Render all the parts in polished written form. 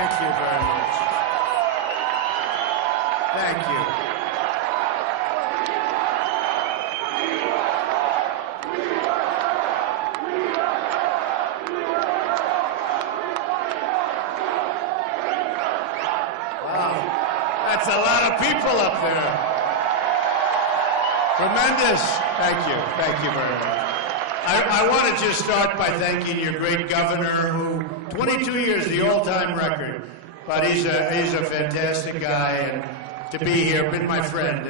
Thank you very much. Thank you. Wow, that's a lot of people up there. Tremendous. Thank you very much. I want to just start by thanking your great governor, who 22 years, the all-time record, but he's a fantastic guy, and to be here, been my friend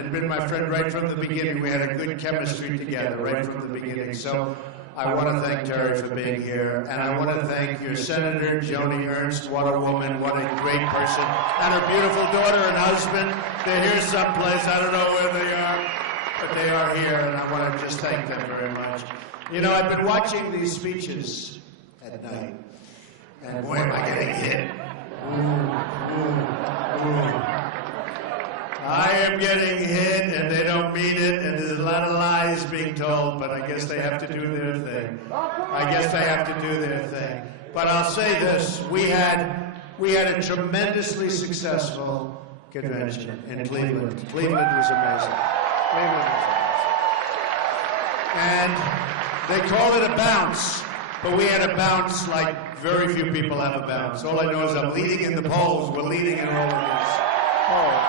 right from the beginning. We had a good chemistry together right from the beginning. So I want to thank Terry for being here, and I want to thank your Senator, Joni Ernst. What a woman, what a great person, and her beautiful daughter and husband. They're here someplace, I don't know where they are, but they are here, and I want to just thank them very much. You know, I've been watching these speeches at night, and boy, am I getting hit. I am getting hit, and they don't mean it, and there's a lot of lies being told, but I guess they have to do their thing. But I'll say this, we had a tremendously successful convention in Cleveland. Cleveland was amazing. And they call it a bounce, but we had a bounce like very few people have a bounce. All I know is I'm leading in the polls. We're leading in all of these polls.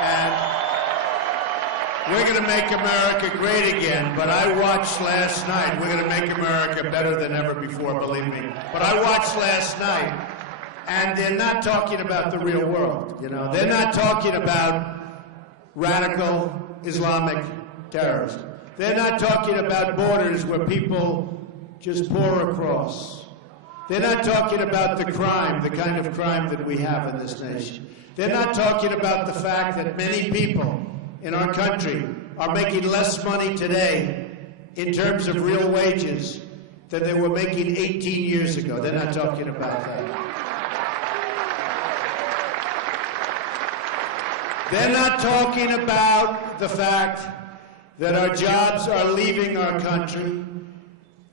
And we're going to make America great again, but I watched last night. We're going to make America better than ever before, believe me. But I watched last night, and they're not talking about the real world. You know, they're not talking about radical Islamic terrorism. They're not talking about borders where people just pour across. They're not talking about the crime, the kind of crime that we have in this nation. They're not talking about the fact that many people in our country are making less money today in terms of real wages than they were making 18 years ago. They're not talking about that. They're not talking about the fact that our jobs are leaving our country,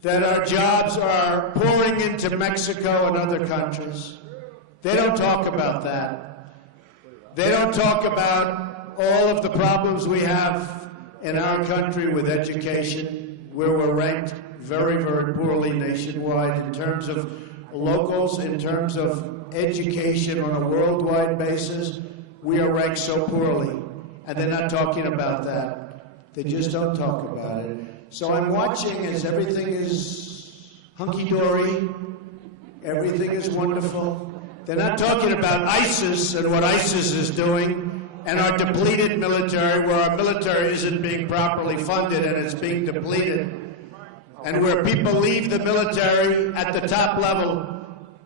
that our jobs are pouring into Mexico and other countries. They don't talk about that. They don't talk about all of the problems we have in our country with education, where we're ranked very, very poorly nationwide in terms of locals, in terms of education on a worldwide basis. We are ranked so poorly, and they're not talking about that. They just don't talk about it. So I'm watching as everything is hunky-dory, everything is wonderful. They're not talking about ISIS and what ISIS is doing, and our depleted military, where our military isn't being properly funded and it's being depleted, and where people leave the military at the top level,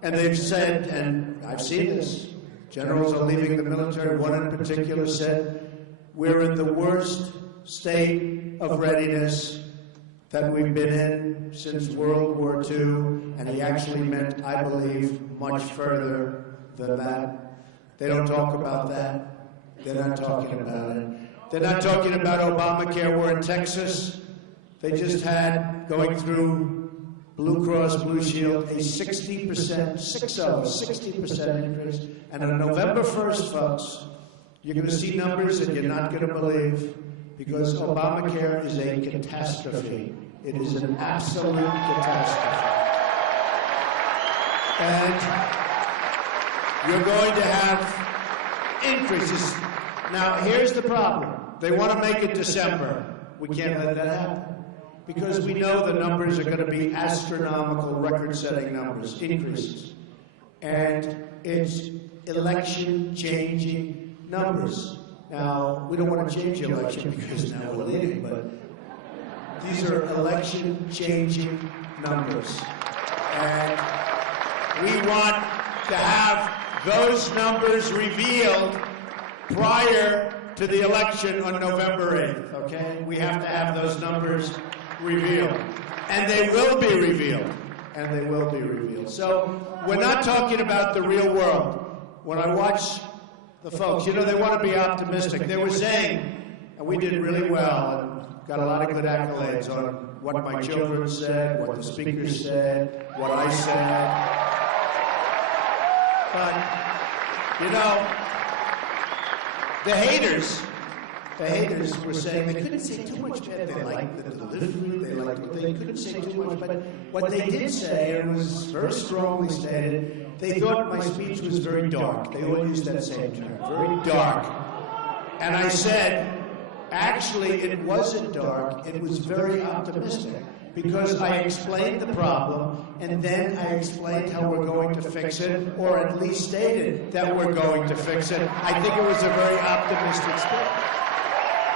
and they've said, and I've seen this, generals are leaving the military. One in particular said, we're in the worst state of readiness that we've been in since World War II, and he actually meant, I believe, much further than that. They don't talk about that. They're not talking about it. They're not talking about Obamacare. We're in Texas. They just had, going through Blue Cross Blue Shield, a 60% increase. And on November 1st, folks, you're going to see numbers that you're not going to believe, because Obamacare is a catastrophe. It is an absolute catastrophe. And you're going to have increases. Now, here's the problem. They want to make it December. We can't let that happen, because we know the numbers are going to be astronomical, record-setting numbers, increases. And it's election-changing numbers. Now, we don't want to change the election because now we're leading, but these are election-changing numbers. And we want to have those numbers revealed prior to the election on November 8th, okay? We have to have those numbers revealed. And they will be revealed. And they will be revealed. So we're not talking about the real world. When I watch the folks, you know, they want to be optimistic. They were saying, and we did really well, and got a lot of good accolades on what my children said, what the speakers said, what I said. But, you know, the haters were saying they couldn't say too much bad. They liked the delivery, they couldn't say too much, but what they did say, and it was very strongly stated, they thought my speech was very dark. They all used that same term, very dark. And I said, actually, it wasn't dark, it was very optimistic, because I explained the problem, and then I explained how we're going to fix it, or at least stated that we're going to fix it. I think it was a very optimistic speech.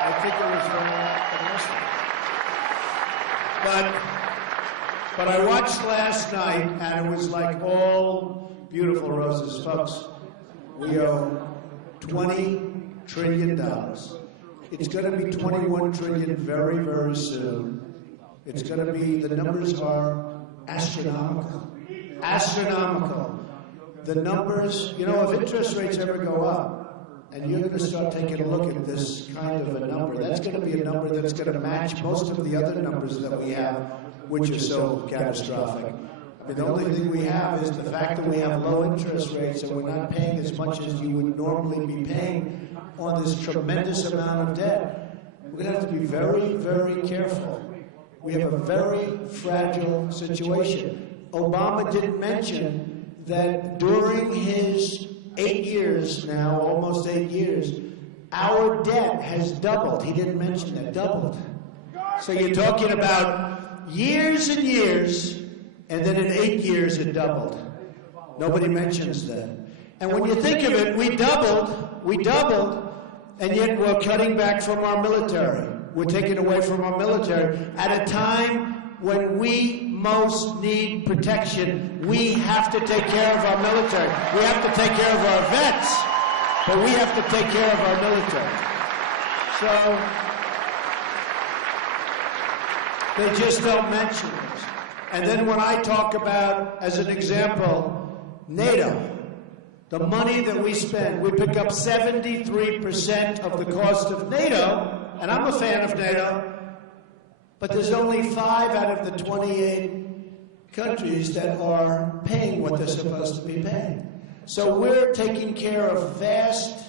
I think it was very optimistic. But I watched last night, and it was like all beautiful roses. Folks, we owe $20 trillion. It's going to be 21 trillion very, very soon. It's going to be, the numbers are astronomical. Astronomical. The numbers, you know, if interest rates ever go up, and you're going to start taking a look at this kind of a number, that's going to be a number that's going to match most of the other numbers that we have, which are so catastrophic. I mean, the only thing we have is the fact that we have low interest rates and we're not paying as much as you would normally be paying on this tremendous amount of debt. We're going to have to be very, very careful. We have a very fragile situation. Obama didn't mention that during his 8 years now, almost 8 years, our debt has doubled. He didn't mention that, doubled. So you're talking about years and years, and then in 8 years it doubled. Nobody mentions that. And when you think of it, we doubled, and yet we're cutting back from our military. We're taking away from our military at a time when we most need protection. We have to take care of our military. We have to take care of our vets, but we have to take care of our military. So they just don't mention it. And then when I talk about, as an example, NATO, the money that we spend, we pick up 73% of the cost of NATO, and I'm a fan of NATO, but there's only 5 out of the 28 countries that are paying what they're supposed to be paying. So we're taking care of vast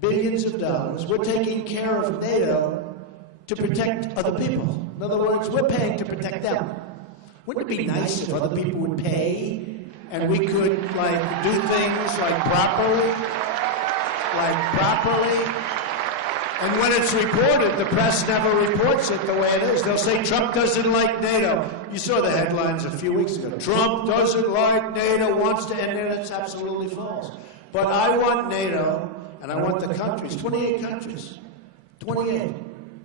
billions of dollars. We're taking care of NATO to protect other people. In other words, we're paying to protect them. Wouldn't it be nice if other people would pay and we could, like, do things like properly? And when it's reported, the press never reports it the way it is. They'll say Trump doesn't like NATO. You saw the headlines a few weeks ago. Trump doesn't like NATO, wants to end it. That's absolutely false. But I want NATO, and I want the countries, 28 countries, 28.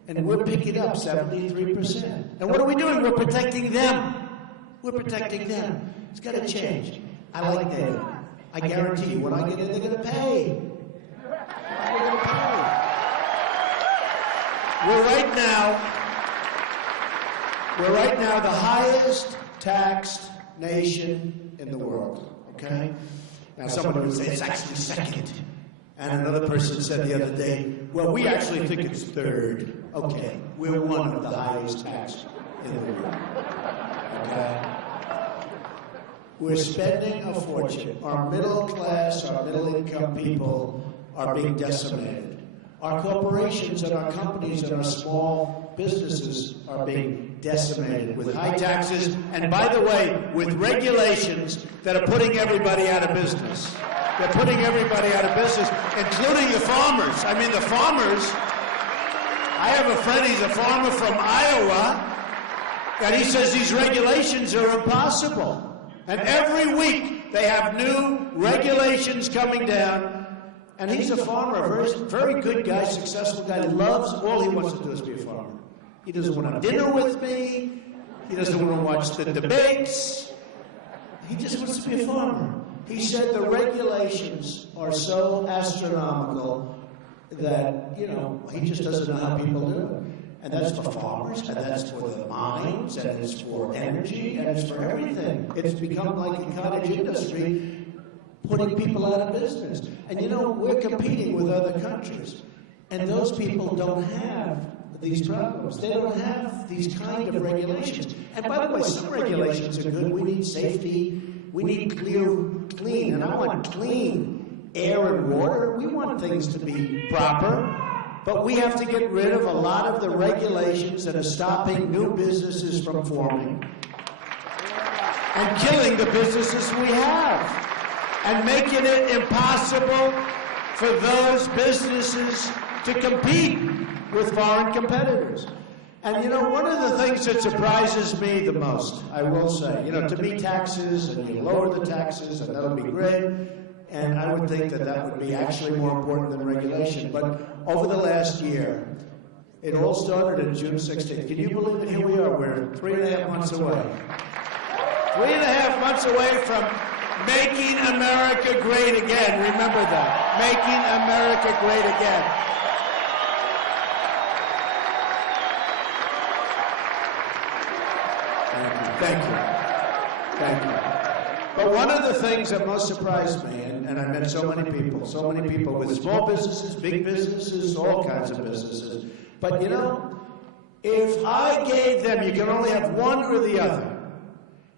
And we're picking up 73%. And what are we doing? We're protecting them. We're protecting them. It's got to change. I like NATO. I guarantee you, when I get in, they're going to pay. They're going to pay. We're right now the highest taxed nation in the world, okay? Now somebody would say it's actually second. And another person said the other day, well, we actually think it's third. Okay, we're one of the highest taxed in the world, okay? We're spending a fortune. Our middle class, our middle income people are being decimated. Our corporations and our companies and our small businesses are being decimated with high taxes and, by the way, with regulations that are putting everybody out of business. They're putting everybody out of business, including the farmers. I mean, the farmers, I have a friend, he's a farmer from Iowa, and he says these regulations are impossible. And every week they have new regulations coming down. And he's a farmer, a very good guy, successful guy, loves, all he wants to do is be a farmer. He doesn't want to have dinner with me. He doesn't want to watch the debates. He just wants to be a farmer. He said the regulations are so astronomical that, you know, he just doesn't know how people do it. And that's for farmers, and that's for the mines, and it's for energy, and it's for everything. It's become like a cottage industry, putting people out of business. And you know, we're competing with other countries, and those people don't have these problems. They don't have these kind of regulations. And by the way, some regulations are good. We need safety. We need clean. mean, I want clean air and water. We want things to be proper. But we have to get rid of a lot of the regulations that are stopping new businesses from forming and killing the businesses we have and making it impossible for those businesses to compete with foreign competitors. And, you know, one of the things that surprises me the most, I will say, you know, to me taxes, and you lower the taxes, and that'll be great, and I would think that that would be actually more important than regulation. But over the last year, it all started on June 16th. Can you believe it? Here we are. We're 3.5 months away. 3.5 months away from making America great again. Remember that. Making America great again. Thank you. Thank you. But one of the things that most surprised me, and I met so many people with small businesses, big businesses, all kinds of businesses. But you know, if I gave them, you can only have one or the other.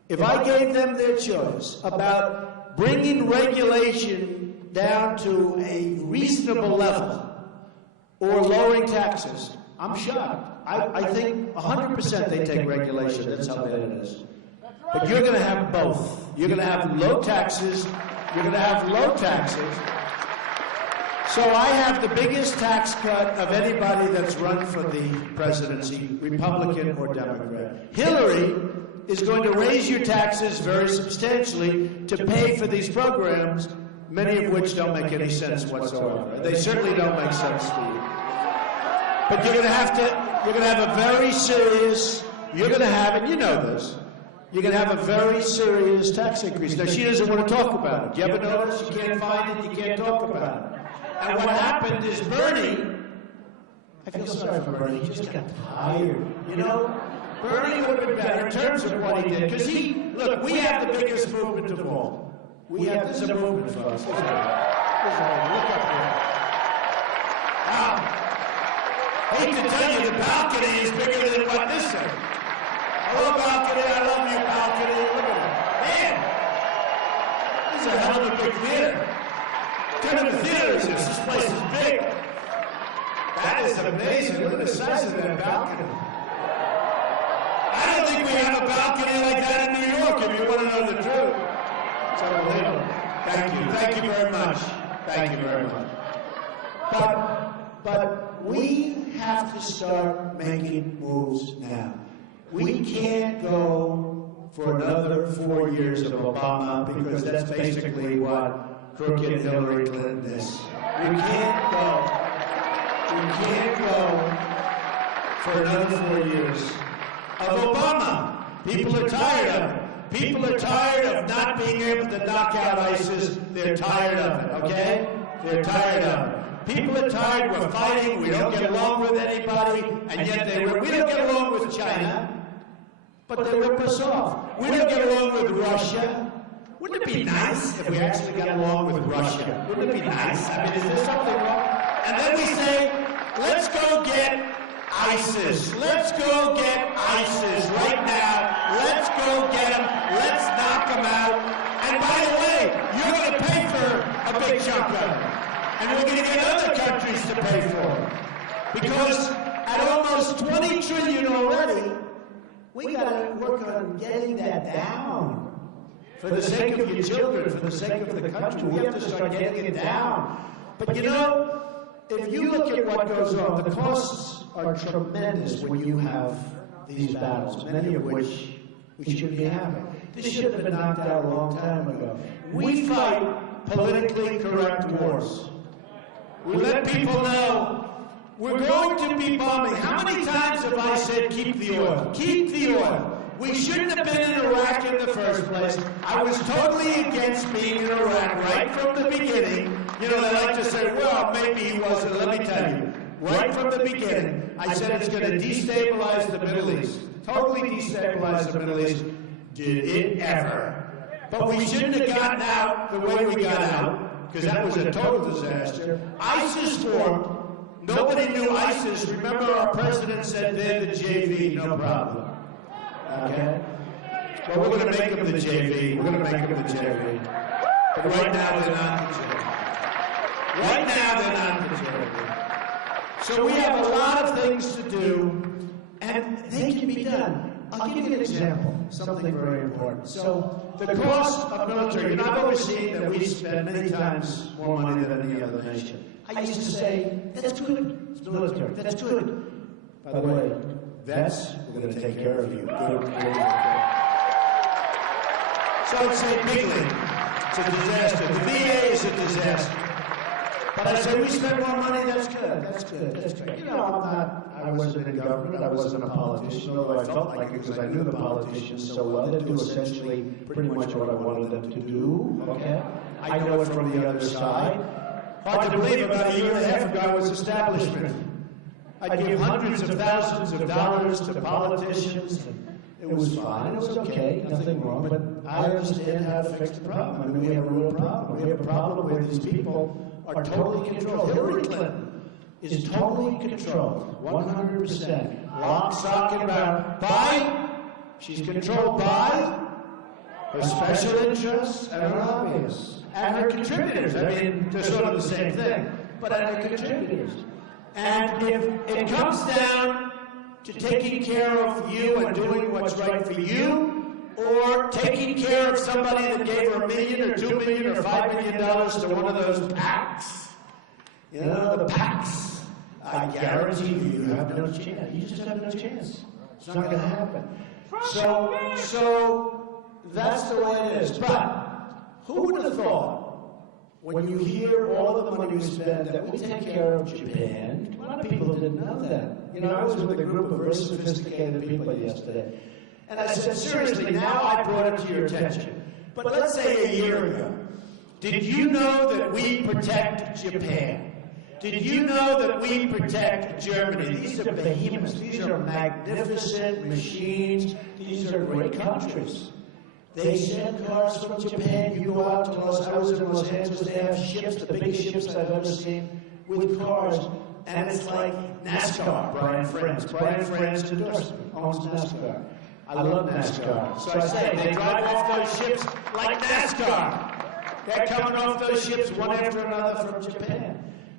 If I gave them their choice about bringing regulation down to a reasonable level or lowering taxes, I'm shocked. I think 100% they take regulation. That's how bad it is. But you're going to have both. You're going to have low taxes. You're going to have low taxes. So I have the biggest tax cut of anybody that's run for the presidency, Republican or Democrat. Hillary is going to raise your taxes very substantially to pay for these programs, many of which don't make any sense whatsoever. They certainly don't make sense to you. But you're going to have a very serious, and you know this, you're going to have a very serious tax increase. Now, she doesn't want to talk about it. Do you ever notice? You can't find it, you can't talk about it. And what happened is Bernie, I feel sorry for Bernie, he just got tired, you know? Bernie would have been better in terms of what he did, because look, we have the biggest movement of all. This is a movement for us. Look up here. Wow. I hate to tell you, the balcony is bigger than what this is. Hello, balcony. I love you, balcony. Look at it. Man, this is a hell of a big theater. What kind of a theater is this? This place is big. That is amazing. Look at the size of that balcony. I don't think we have a balcony like that in New York, if you want to know the truth. It's unbelievable. Thank you. Thank you very much. Thank you very much. But we have to start making moves now. We can't go for another 4 years of Obama because that's basically what crooked Hillary Clinton is. We can't go for another 4 years of Obama. People are tired of it. People are tired of not being able to knock out ISIS. They're tired of it, okay? They're tired of it. People are tired, we're fighting, we don't get along with anybody, and yet we don't get along with China, but they rip us off. We don't get along with Russia. Wouldn't it be nice if we actually got along with Russia? Wouldn't it be nice? I mean, is there something wrong? And then we say, let's go get ISIS. Let's go get ISIS right now. Let's go get them. Let's knock them out. And by the way, you're going to pay for a big chunk of it. And we're going to get other countries to pay for it. Because at almost 20 trillion already, we got to work on getting that down. For the sake of your children, for the sake of the country, we have to start getting it down. But you know, if you look at what goes on, the costs are tremendous when you have these battles, many of which we shouldn't be having. This should have been knocked out a long time ago. We fight politically correct wars. We let people know we're going to be bombing. How many times have I said keep the oil? Keep the oil. We shouldn't have been in Iraq in the first place. I was totally against being in Iraq right from the beginning. You know, they like to say, well, maybe he wasn't. Let me tell you, right from the beginning, I said it's going to destabilize the Middle East. Totally destabilize the Middle East. Did it ever? But we shouldn't have gotten out the way we got out, because that was a total disaster. ISIS formed. Nobody knew ISIS. Remember, our president said they're the JV, no problem. Okay? But we're going to make them the JV. We're going to make them the JV. But right now, they're not majority. Right now, they're not majority. So we have a lot of things to do, and they can be done. I'll give you an example, something very important. So the cost of military, you know, I've always seen that we spend many times more money than any other nation. I used to say, that's good, it's military, that's good. By the way, vets, we're going to take care of you. Good. So I'd say bigly, it's a disaster. The VA is a disaster. But I say we spend more money, that's good, that's good, that's great. You know, I wasn't in government, I wasn't a politician, although I felt like it because I knew the politicians so well. They do essentially pretty much what I wanted them to do, okay? I know it from the other side. Hard to believe, about a year and a half ago I was establishment. I'd give hundreds of thousands of dollars to politicians, and it was fine, it was okay, nothing wrong, but I understand how to fix the problem. I mean, we have a real problem. We have a problem where these people are totally controlled. Hillary Clinton is totally controlled, 100%. Lock, stock, and barrel. By, she's controlled by her special interests and her lobbyists. And her contributors. I mean, they're sort of the same thing, but and her contributors. And if it comes down to taking care of you and doing what's right for you, or taking care of somebody that gave her $1 million or $2 million or $5 million to one of those PACs, you know, the PACs, I guarantee you have no chance. You just have no chance. It's not going to happen. So that's the way it is. But who would have thought, when you hear all the money we spend, that we take care of Japan? A lot of people didn't know that. You know, I was with a group of very sophisticated people yesterday, and I said, seriously, now I brought it to your attention. But let's say a year ago, did you know that we protect Japan? Did you know that we protect Germany? These are behemoths. These are magnificent machines. These are great countries. They send cars from Japan. You go out to I was in Los Angeles. They have ships, the biggest ships I've ever seen, with cars. And it's like NASCAR, Brian France. Brian France owns NASCAR. I love NASCAR. So I say, they drive off those ships like NASCAR. They're coming off those ships one after another from Japan.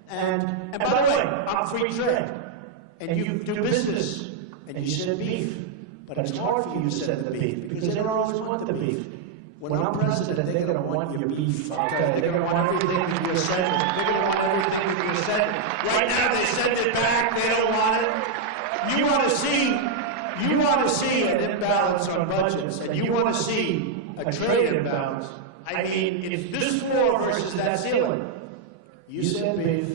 And by the way, I'm free trade. And you do business, and you send beef. But it's hard for you to send the beef, because they don't always want the beef. When I'm president, they're going to want your beef, okay? They're going to want everything that you're sending. They're going to want everything that you're sending. Right now, they send it back. They don't want it. You want to see an imbalance on budgets, and you want to see a trade imbalance. I mean, it's this floor versus that ceiling. You send beef,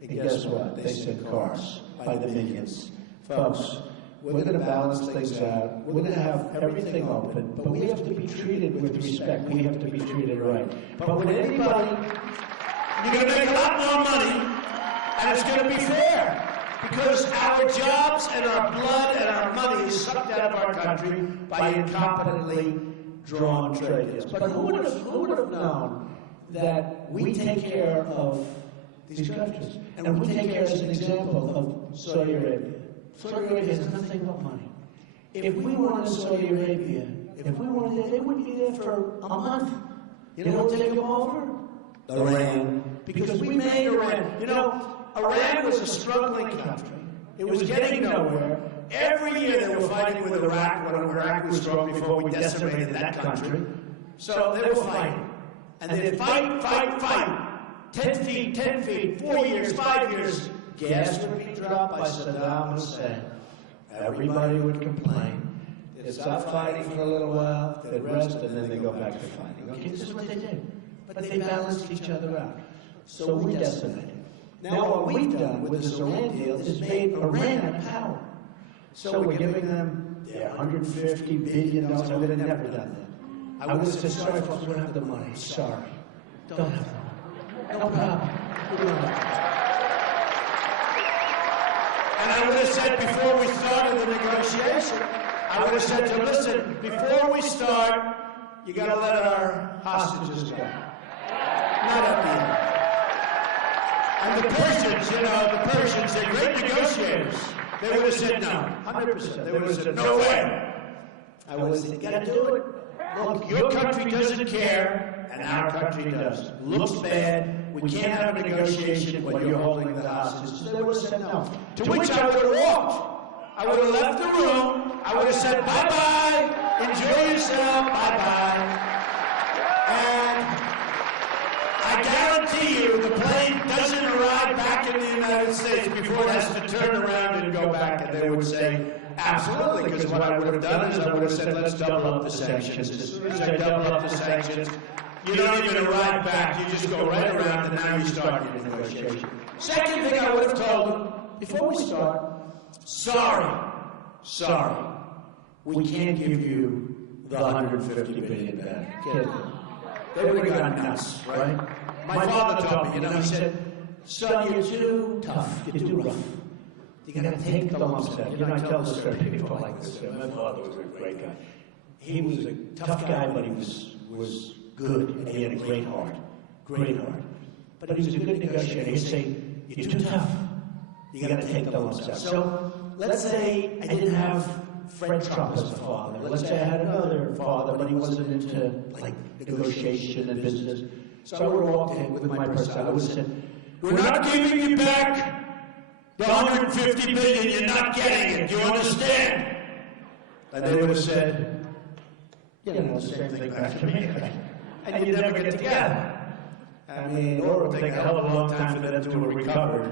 and guess what? They send cars by the millions. Folks, we're going to balance things out. We're going to have everything open, but we have to be treated with respect. We have to be treated right. But when anybody, you're going to make a lot more money, and it's going to be fair, because our jobs and our blood and our money is sucked out of our country by incompetently drawn trade deals. But who would have known that we take care of these countries? And we take care, as an example, of Saudi Arabia. Saudi Arabia has nothing but money. If we wanted Saudi Arabia, they wouldn't be there for a month. You know what take them over? Iran. Because we made Iran. You know, Iran was a struggling country. It was getting nowhere. Every year they were fighting with Iraq when Iraq was strong before we decimated that country. So they were fighting. And they'd fight. 10 feet, 4 years, 5 years. Gas would be dropped by Saddam Hussein. Everybody would complain. They'd stop fighting for a little while, they'd rest, and then they go back to fighting. Okay, this is what they did. But they balanced each other out. So we decimated. Now what we've done with this Iran deal is made Iran a power. So we're giving them $150 billion. We would have never done that. I would have said, sorry folks, we don't have the money. Sorry. Don't have the money. No problem. We don't have it. And I would have said before we started the negotiation, I would have said to them, listen, before we start, you got to let our hostages go. Not at the end. And the Persians, they're great negotiators. They would have said no, 100%. They would have said, no way. I would have said, you got to do it. Look, your country doesn't care and our country does. Looks bad. We can't have a negotiation when you're holding the hostage. So they would have said no. To which I would have walked. I would have left the room. I would have said, bye-bye. Enjoy yourself. Bye-bye. And I guarantee you the plane doesn't arrive back in the United States before it has to turn around and go back. And they would say, absolutely, because what I would have done is I would have said, let's double up the sanctions. As soon as I double up the sanctions, you don't even arrive back. You just go right around, and now you start your negotiation. Second thing I would have told them, before we start, sorry, we can't give you the $150 billion back. They would have gone nuts, right? My father taught me, he said, son, you're too tough, you're too rough. You gotta take the lumps out. I tell the story to people like this. My father was a great guy. He was a tough guy, but he was good, and he had a great heart. Great heart. But he was a good negotiator. He'd say, you're too tough. You gotta take the lumps out. So, let's say I didn't have Fred Trump as a father. Let's say I had another father, but he wasn't into, negotiation and business. So I would have walked in with my person. I would have said, we're not giving you back the $150 billion, you're not getting it. Do you understand? And they would have said, the same thing back to me. And you never get together. I mean, or it would take a hell of a long time for them to have recovered.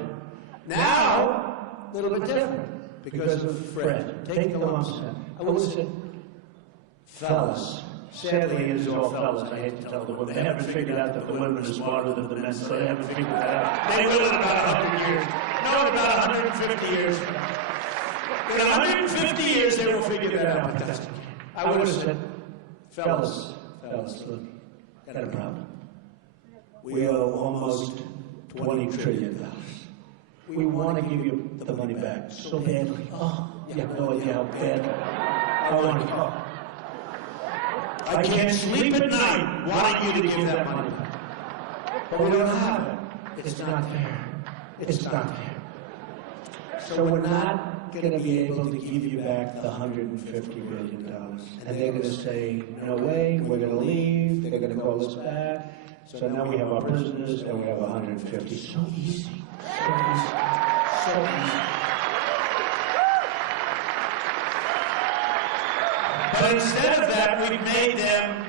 Now, a little bit different because of Fred. Take the lumps out. I would have said, fellas, sadly it is all fellas. I hate to tell the women. They haven't figured out that the women are smarter than the men, so they haven't figured that out. They will in about 100 years. No, in about 150 years. In 150 years, they will figure that out. I would have said, fellas, look, got a problem. We owe almost $20 trillion. We want to give you the money back so badly. Oh, you have no idea how bad I want to go. I can't sleep at night wanting you to give that money back. But we don't have it. It's not fair. It's not fair. So we're not going to be able to give you back the $150 billion. And they're going to say, no way, we're going to leave, they're going to call us back. So now we have our prisoners and we have 150. So easy. So easy. So easy. But instead of that, we've made them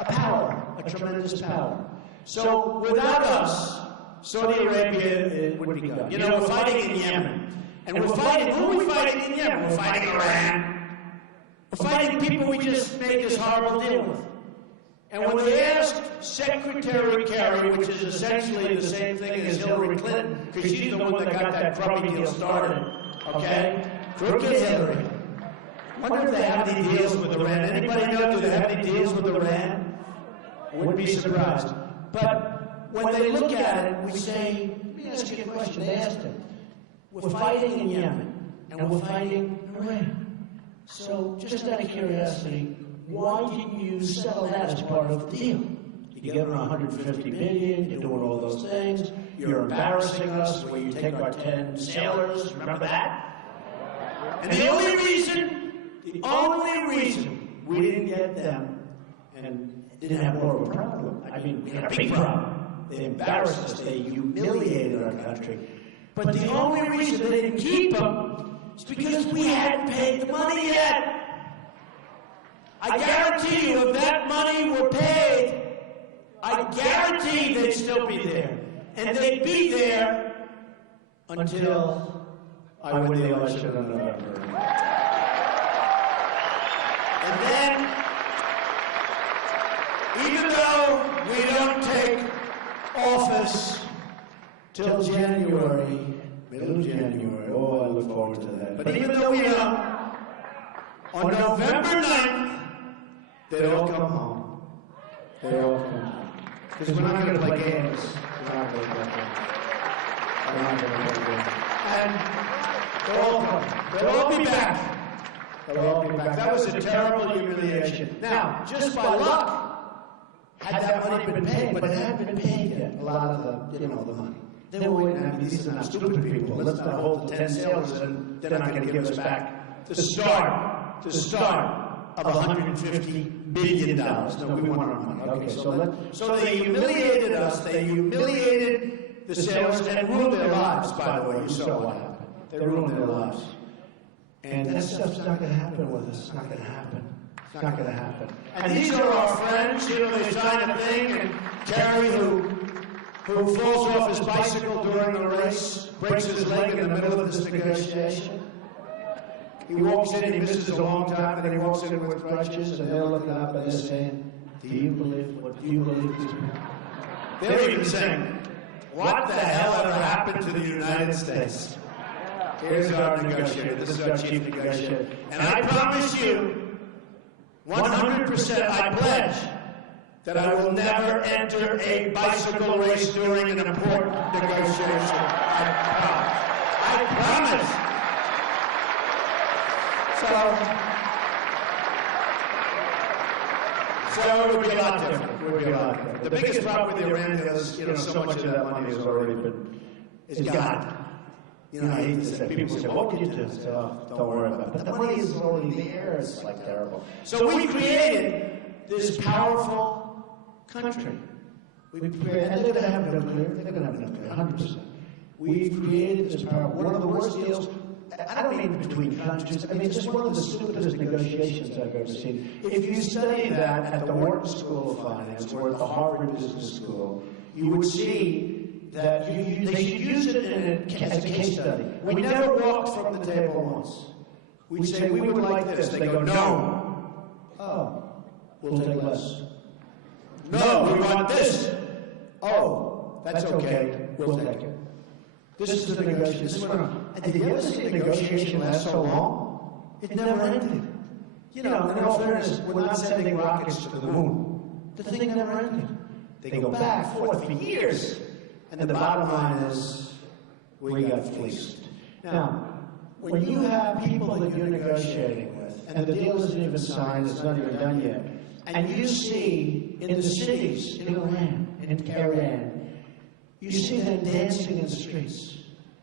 a power, a tremendous power. So without us, Saudi Arabia would be gone. We're fighting in Yemen. And we're fighting, who are we fighting in Yemen? We're fighting Iran. We're fighting people we just made this horrible deal with. And when they asked Secretary Kerry, which is essentially the same thing as Hillary Clinton, because she's the one that got that crummy deal started, okay? Crooked Hillary. I wonder if they have any deals with Iran. Anybody know, do they have any deals with Iran? I wouldn't be surprised. But when they look at it, we say, let me ask you a question. They asked it. We're fighting in Yemen, and we're fighting Iran. So, just out of curiosity, why didn't you settle that as part of the deal? You give them $150 billion, you're doing all those things, you're embarrassing us, where you take our 10 sailors, remember that? And the only reason we didn't get them and didn't have more of a problem, I mean, we had a big problem. They embarrassed us, they humiliated our country. But the only reason they didn't keep them is because we hadn't paid the money yet. I guarantee you, if that money were paid, I guarantee they'd still be there. And they'd be there until I win the election in November. And then, even though we don't take office till January, middle of January, oh, I look forward to that. But even though we don't, on November 9th, they all come home. They all come home. Because we're not going to play games. We're not going to play games. We're not going to play games. And they'll all come. They'll all be back. They'll all be back. That was a terrible humiliation. Now, just by luck, had that money been paid, but it hadn't been paid yet, a lot of the, the money. They were waiting. I mean, these are not stupid people. Let's not hold the 10 sailors and they're not going to give us back. To start, of $150 billion. No, we want our money. Okay, so they humiliated us, they humiliated the sailors, and ruined their lives, by the way. You saw what happened. They ruined their lives. And that stuff's not going to happen with us. It's not going to happen. It's not going to happen. And these are our friends. You know, they sign a thing, and Kerry, who falls off his bicycle during a race, breaks his leg in the middle of this negotiation. He walks in, he misses a long time, and then he walks in with crutches, and they're looking up and they're saying, do you believe these people? They're even saying, what the hell ever happened to the United States? Here's our negotiator. This is our chief negotiator. And I promise you, 100% I pledge that I will never enter a bicycle race during an important negotiation. I promise. So it would be a lot different. It would be a lot different. The biggest problem with Iran is, you know, so much of that money has already been, is gone. You know, I hate to say, people say, what could you do? Say, oh, don't worry about it. But the money is already there. It's like terrible. So we created this powerful country. We created, and they're going to have nuclear. They're going to have nuclear, 100%. We've created this power. One of the worst deals, I don't mean between countries. I mean, it's just one of the stupidest negotiations I've ever seen. If you study that at the Wharton School of Finance or at the Harvard Business School, you would see that they should use it as a case study. We never walked from the table once. We'd say, we would like this. They go, no. Oh, we'll take less. No, we want this. Oh, that's okay. We'll take it. This is the negotiation. This is what and did you ever see a negotiation last so long? It never ended. You know, in all fairness, we're not sending rockets to the moon. The thing never ended. They go back, forth for years. And the bottom line is, we got fleeced. Now, when you have people that you're negotiating with, and the deal isn't even signed, it's not even done yet, and you see in the cities, in Iran, in Tehran, you see them dancing in the streets,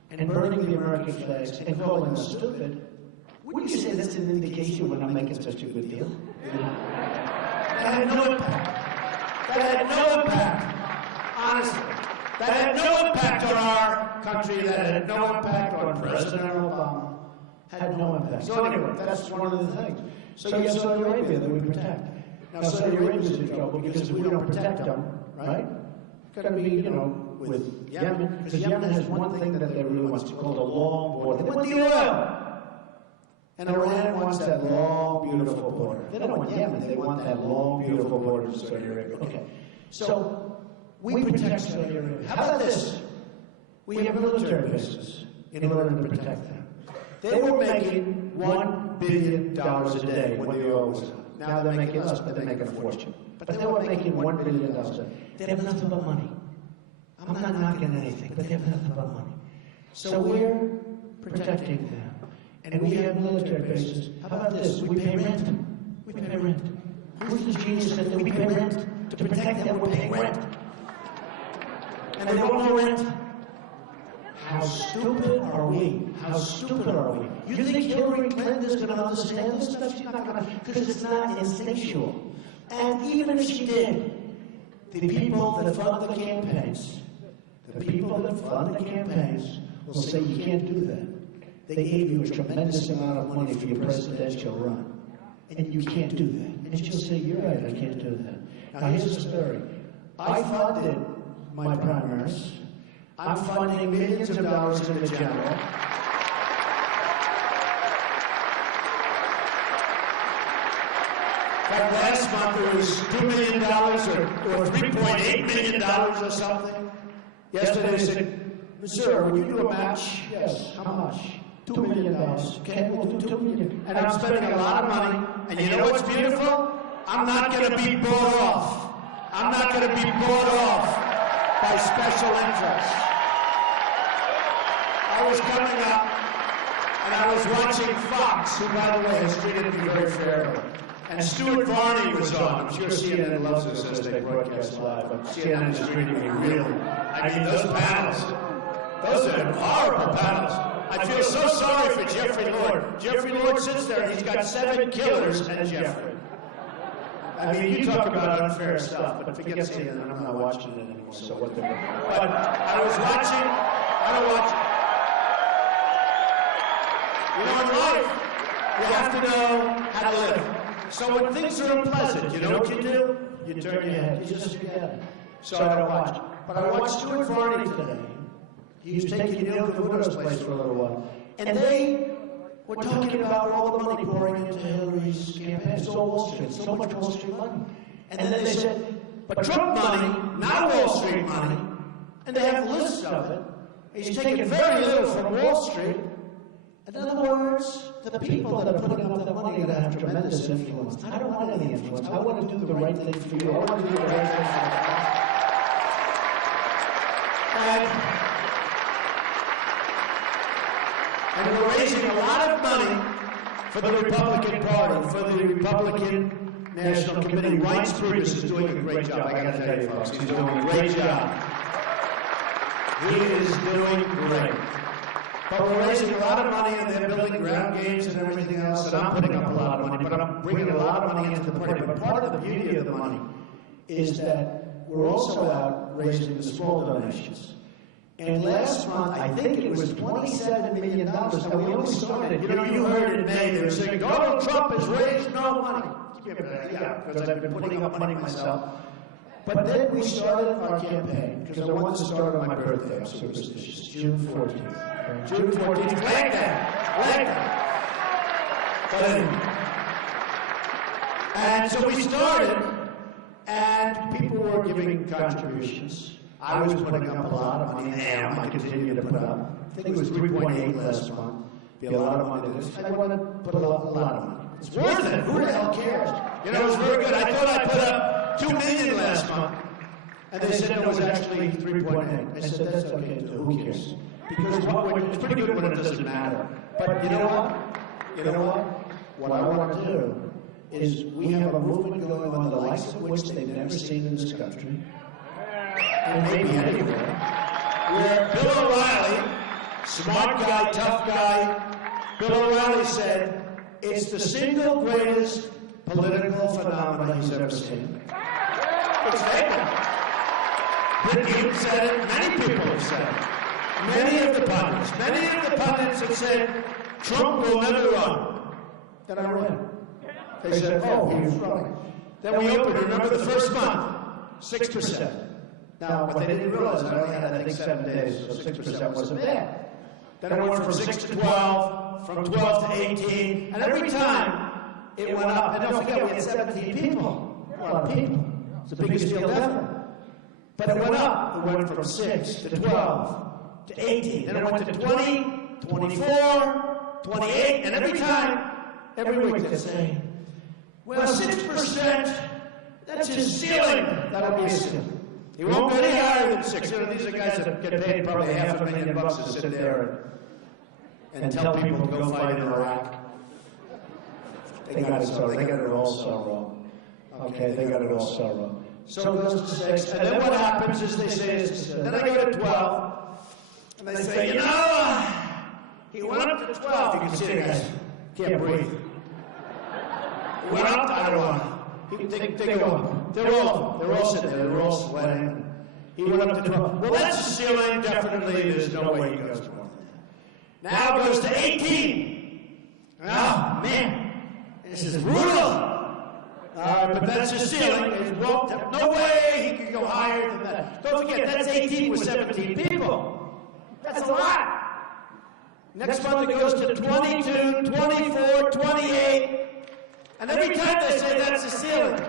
and burning the American flags, and calling us stupid, wouldn't you say that's an indication we're not making such a good deal? That had no impact. That had no impact, honestly. That had no impact on our country. That had no impact on President Obama. Had no impact. So anyway, that's one of the things. So you have Saudi Arabia that we protect. Now Saudi Arabia's in trouble because if we don't protect them, right? It's going to be, you know, with Yemen, because Yemen has one thing that they really want, it's called a long border. They want the oil. And Iran wants that long, beautiful border. They don't want Yemen, they want that long, beautiful border to Saudi Arabia. Okay. So we protect Saudi Arabia. How about this? We have military bases in order to protect them. They were making $1 billion a day when the oil was up. Now they're making less, but they're making a fortune. But they were making $1 billion a day. They have nothing but money. I'm not knocking anything, but they have nothing but money. So we're protecting them. And we have military bases. How about this? We pay rent. We pay rent. Who's the genius that we pay rent? To protect them, we're paying rent. And they don't know rent. How stupid are we? How stupid are we? You think Hillary Clinton is going to understand this stuff? She's not going to, because it's not instinctual. And even if she did, the people that fund the campaigns, will say you can't do that. They gave you a tremendous amount of money for your presidential run, and you can't do that. And she'll say, you're right, I can't do that. Now here's the story. I funded my primaries. I'm funding millions of dollars in the general. In fact, last month it was $2 million or $3.8 million or something. Yesterday they said, sir, would you do a match? Yes. How much? $2 million. Okay, we'll do $2 million. And I'm spending a lot of money. And you know what's beautiful? I'm not going to be bought off. I'm not going to be bought off by special interests. I was coming up, and I was watching Fox, who, by the way, has treated me very fairly. And Stuart Varney was on. I'm sure CNN loves us as they broadcast live, but CNN is treating me really. I mean, those panels, those are horrible panels. I feel so sorry for Jeffrey Lord. Jeffrey Lord sits there and he's got 7 killers and Jeffrey. I mean, you talk about unfair stuff, but forget CNN. I'm not watching it anymore, so what the... But I was watching... I don't watch it. You know, in life, you have to know how to live. So when things are unpleasant, you know what you do? You turn your head. You just forget it. So I don't watch it. But I watched Stuart Varney today. He was taking Neil Cavuto's place for a little while. And they were talking about all the money pouring into Hillary's campaign. It's all Wall Street. So much Wall Street money. And then they said, but Trump money, not Wall Street money. And they have lists of it. He's taking very little from Wall Street. In other words, the people that are putting up that money are going to have tremendous influence. I don't want any influence. I want to do the right thing for you. I want to do the right thing for you. And we're raising a lot of money for the Republican Party, for the Republican National Committee. Reince Priebus is doing a great job. I got to tell you, folks, he's doing a great job. He is doing great. But we're raising a lot of money, and they're building ground games and everything else, and I'm putting up a lot of money, but I'm bringing a lot of money into the party. But part of the beauty of the money is that we're also out raising the small donations. And last month, I think it was $27 million. Now, we only started, you know, you heard in May, they were saying, Donald Trump has raised no money. Yeah, because I've been putting up money myself. But then we started our campaign, because I wanted to start on my birthday. I'm superstitious. June 14th. June 14th. Flag that. But anyway. And so we started, and people were giving contributions. I was putting up a lot of money, and I continue to put up. I think it was 3.8 last month. Be a lot of money. I want to put a lot of money. It's worth it. Who the hell cares? You know, it was very good. I thought I put up $2 million last month, and they said it was actually 3.8. I said that's okay to do. Who cares? Because it's pretty good when it doesn't matter. But you know what? You know what? What I want to do is we have a movement going on the likes of which they've never seen in this country, and maybe anywhere, where Bill O'Reilly, smart guy, tough guy, Bill O'Reilly said, it's the single greatest political phenomenon he's ever seen. It's vacant. Britain said it, many people have said it. Many of the pundits have said, Trump will never run. Then I ran. They said, oh, he was running. Then we opened, remember the first month, 6%. Now, what they didn't realize, I only had, I think, 7 days, so 6% wasn't bad. Then it went from 6 to 12, from 12 to 18, and every time it went up. And don't forget, we had 17 people. A lot of people. It's the biggest field ever. But it went up. It went from 6 to 12 to 18. Then it went to 20, 24, 28, and every time, every week they're saying, well, 6%, that's his ceiling. That'll be his ceiling. He won't go any higher than 6. You know, these are guys that get paid probably $500,000 to sit there and tell people to go fight in Iraq. They got it all so wrong. Okay, they got it all so wrong. So it goes to 6, and then what happens is they say it's to 6. Then I go to 12, and they say, you know, he went up to 12. You can see the guys can't breathe. He went up to, I don't know. They go up. They're all sitting there. They're all sweating. He went up to 12. Well, that's the ceiling. Definitely, there's no way he goes to 12. Now it goes to 18. Oh, man. This is brutal. But that's the ceiling. No way he could go higher than that. Don't forget, that's 18 with 17 people. That's a lot. Next month it goes to 22, 24, 28. And every time they say that's the ceiling.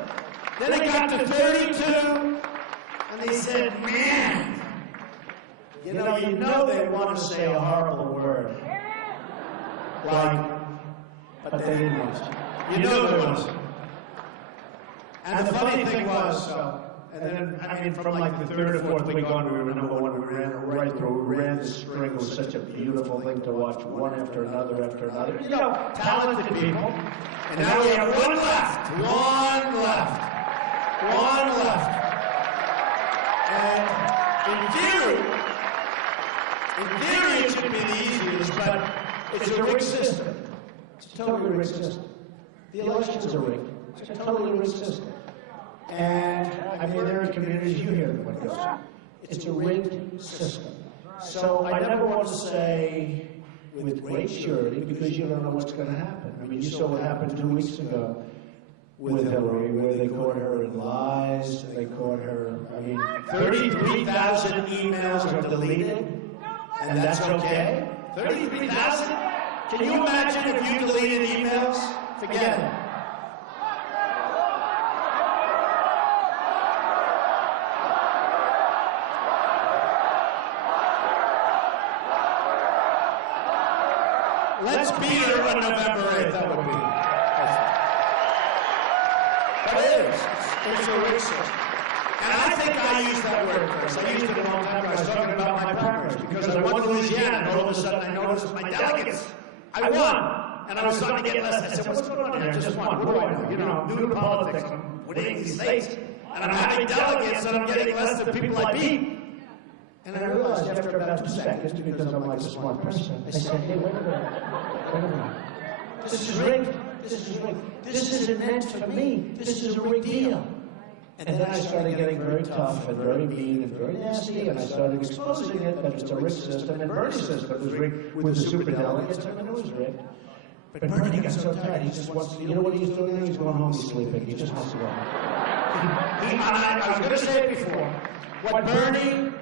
Then it got to 32, and they said, man, you know they want to say a horrible word. Like, but they didn't want to. You know they want to. And the funny thing was, and then, I mean, from like the third or fourth week on, we were number one. We ran right through. We ran the string. It was such a beautiful thing to watch, one after another after another. You know, talented people. And now we have one left. And in theory, In theory, it should be the easiest, but it's a rigged system. It's a totally rigged system. The elections are rigged. It's a totally rigged system. And, I mean, there are communities, you hear what goes on. It's a rigged system. So I never want to say with great surety, because you don't know what's going to happen. I mean, you saw what happened 2 weeks ago with Hillary, where they caught her in lies, they caught her, I mean, 33,000 emails are deleted, and that's okay? 33,000? Can you imagine if you deleted emails? Forget it. Let's beat her on November 8th, that would be. But it is. It's a rigged system. And I think I used that word first. I used it a long time ago. I was talking about my primaries because I won Louisiana, and all of a sudden I noticed my delegates. I won, and I was starting to get less. I said, what's going on here? I just won. What do I know? You know, I'm new to politics. I'm winning these states, and I'm having delegates, and I'm getting less than people I beat. And I realized after about 2 seconds, because I'm like a smart person, I said, hey, wait a minute. This is rigged. This is rigged. This isn't meant for me. This is a rigged deal. And then I started getting very tough and very mean and very nasty, and I started exposing it that it's a rigged system, and Bernie's system was rigged with the superdelegates, and it was rigged. But Bernie got so tired, he just wants to, you know what he's doing now? He's going home, he's sleeping. He just wants to go home. I was going to say it before. What Bernie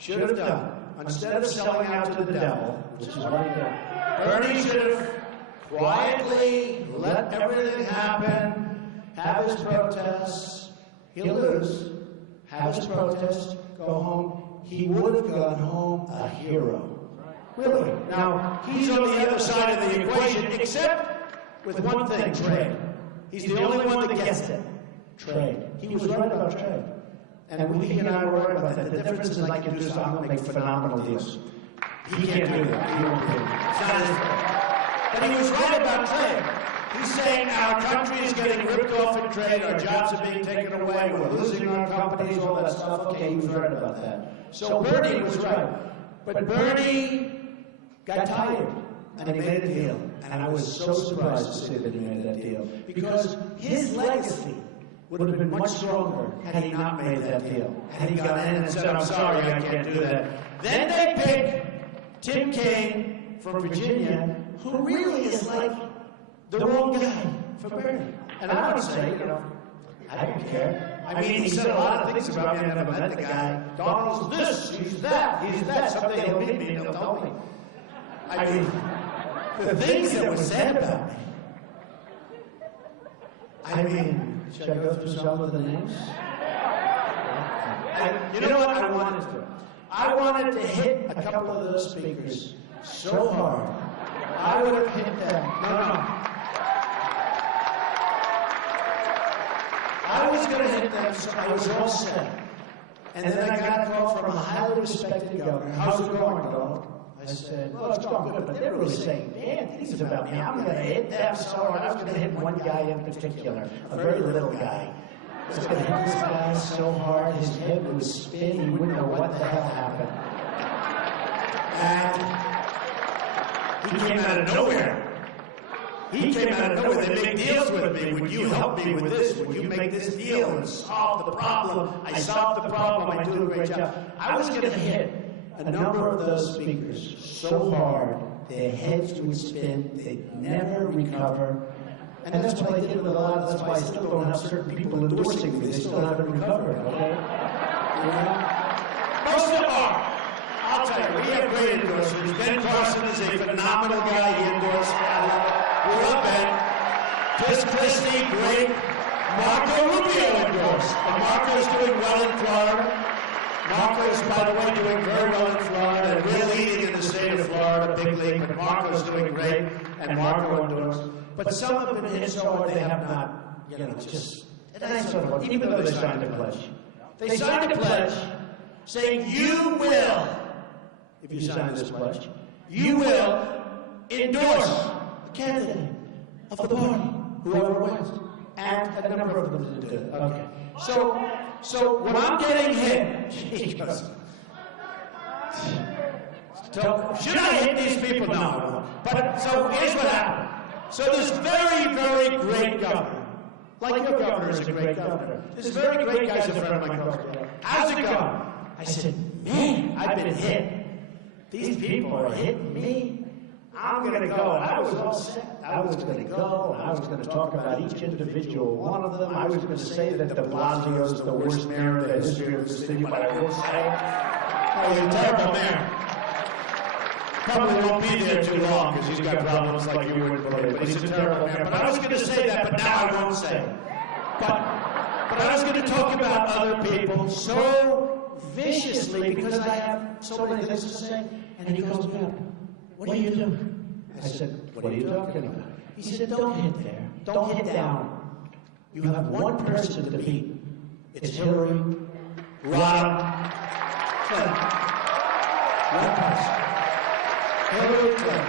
should have done, instead of selling out to the devil, which is what he did, Bernie should have quietly let everything happen, have his protests. He'll lose, have his protest, go home. He would have gone home a hero. Really. Now, he's on the other side of the equation, except with one thing, trade. He's the only one that gets it. Trade. He was right about trade. And he and I were right about that. The difference is I can do something, I'm going to make phenomenal deals. He can't do that. He won't do it. It's not his fault. But he was right about trade. He's saying our country is getting ripped off in trade, our jobs are being taken away, we're losing our companies, all that stuff. Okay, he was right about that. So Bernie was right. But Bernie got tired, and he made a deal. And I was so surprised to see that he made that deal. Because his legacy would have been much stronger had he not made that deal. Had he gone in and said, I'm sorry, I can't do that. Then they pick Tim Kaine from Virginia, who really is like the wrong guy for Bernie. And I want to say, you know, I don't care. I mean, he said a lot of things about me. I never met the guy. Donald's this, he's that. Someday he'll meet me and he'll tell me. I mean, the things that were said about me. I mean, should I go through some of the names? You know what I wanted to do? I wanted to hit a couple of those speakers so hard. I would have hit them. No. I was going to hit them, so I was all set. And then I got a call from a highly respected governor. How's it going, dog? I said, well, it's going good, but they're really saying bad things about me. I'm going to hit them so hard. I was going to hit one guy in particular, a very little guy. I was going to hit this guy so hard, his head would spin, he wouldn't know what the hell happened. And he came out of nowhere. He came out of nowhere. They make deals with me. Would you help me with this? Would you make this deal and solve the problem? I solved the problem. I do a great job. I was going to hit a number of those speakers so hard, their heads would spin. They'd never recover. And that's what I did with a lot of, that's why I still don't have certain people endorsing me. They still haven't recovered, okay? You know? Most of them are. I'll tell you, we have great endorsers. Ben Carson is a phenomenal guy. He endorsed me. I love it. We love Ben. Chris Christie, great. Marco Rubio endorsed. And Marco's doing well in Florida. Marco's, by the way, doing very well in Florida. And we're leading in the state of Florida, big league. But Marco's doing great. And Marco endorsed. But some of them hit so hard they have not, you know, just, and I sort of, even though they signed a pledge. They signed a pledge saying, you will, if you sign this pledge, you will endorse the candidate of the party, whoever wins. And a number of them did it. Okay. So when I'm getting hit, he goes, Should I hit these people? No, I won't. But so here's what happened. So this very, very great governor, like your governor is a great governor, this very great guy's a friend of my governor. How's it going? I said, man, I've been hit. These people are hitting me. I'm going to go. And I was all set. I was going to go, and I was going to talk about each individual one of them. I was going to say that de Blasio is the worst mayor in the history of the city, but I will say, oh, he's a terrible mayor. Probably won't be there too long because he's got problems like you wouldn't believe. But he's a terrible mayor. But I was going to say that, but now I won't say it. But I was going to talk about other people so viciously because I have so many things to say. And he goes, what are you doing? I said, what are you talking about? He said, don't hit there. Don't hit down. You have one person to beat. It's Hillary, Ronald Clinton. One person. Hillary Clinton.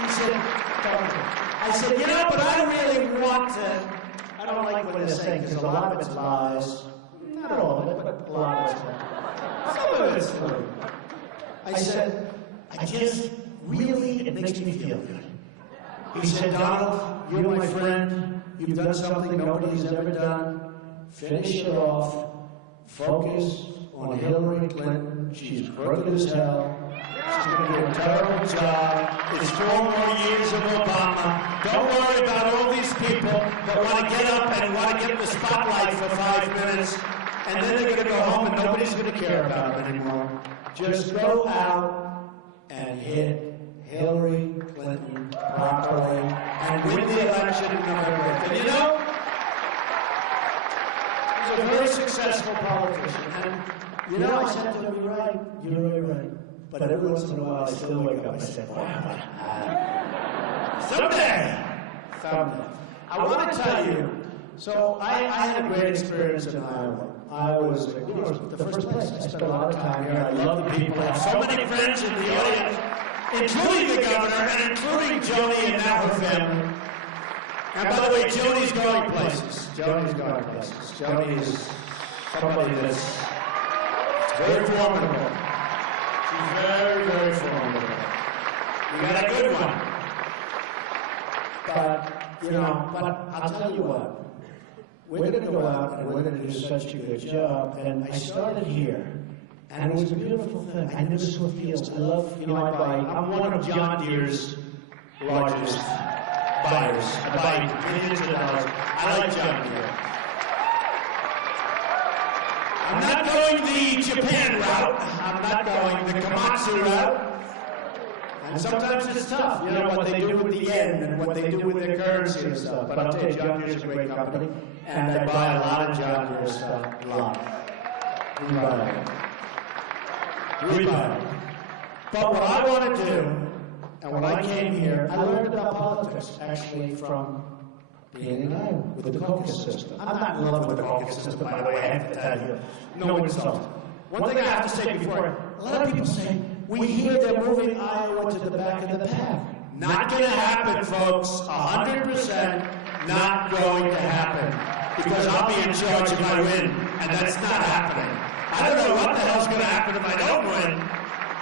He said, I said, you know, but I really want to, I don't like what they're saying because a lot of it's lies. Not all of it, but a lot of it's lies. Some of it's true. I said, I just really, it makes me feel good. He said, Donald, you're my friend. You've done something nobody's ever done. Finish it off. Focus on Hillary Clinton. She's crooked as hell. She's going to do a terrible job. It's 4 more years of Obama. Don't worry about all these people that want to get up and want to get in the spotlight for 5 minutes, and then they're going to go home and nobody's going to care about them anymore. Just go out and hit Hillary Clinton properly and win the election in November. And you know, he's a very successful politician. And you know, I said to him, you're right, you're really right. But every once in a while I still wake up and I said, wow, someday. I want to tell you, so I had a great experience in Iowa. I was, the first place. I spent a lot of time here. I love the people. I have so many friends in the audience, including the governor and including Joni and now her family. And by the way, Joni's going places. Joni's going places. Joni is somebody that's very formidable. She's very, very formidable. You got a good one. But, you know, but I'll tell you what. We're going to go out and we're going to do such a good job. And I started here, and it was a beautiful thing. I never saw fields. I love, you know, I'm one of John Deere's largest buyers. I buy millions of dollars. I like John Deere. I'm not going the Japan route. I'm not going the Komatsu route. And sometimes it's tough, you know, what they do with the yen and what they do with their currency and stuff. But I'll tell you, John Deere's a great company, and I buy a lot of John Deere stuff. A lot. We buy it. But what I want to do, and when I came here, I learned about politics, actually, from being in Iowa with the caucus system. I'm not in love with the caucus system, by the way, I have to tell you. No insult. One thing I have to say before, a lot of people say, we hear they're moving Iowa to the back of the pack. Not going to happen, folks. 100% not going to happen. Because I'll be in charge if I win, and that's not happening. I don't know what the hell's going to happen if I don't win.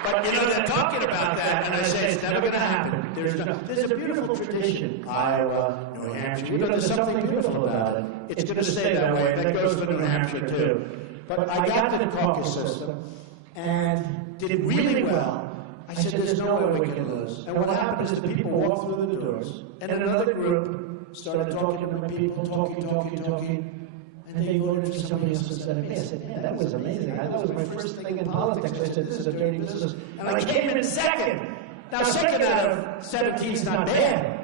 But, you know, they're talking about that, and I say it's never going to happen. There's a beautiful tradition. Iowa, New Hampshire. You know, there's something beautiful about it. It's going to stay that way, and that goes for New Hampshire, too. But I got to the caucus system and did really well. I said, there's no way we can lose. And what happened is the people walked through the doors, and another group started talking to people, talking. And they voted for somebody else instead of me. I said, man, that was amazing. That was my first thing in politics. I said, this is a dirty business. And I came in second. Now, second out of 17 is not bad.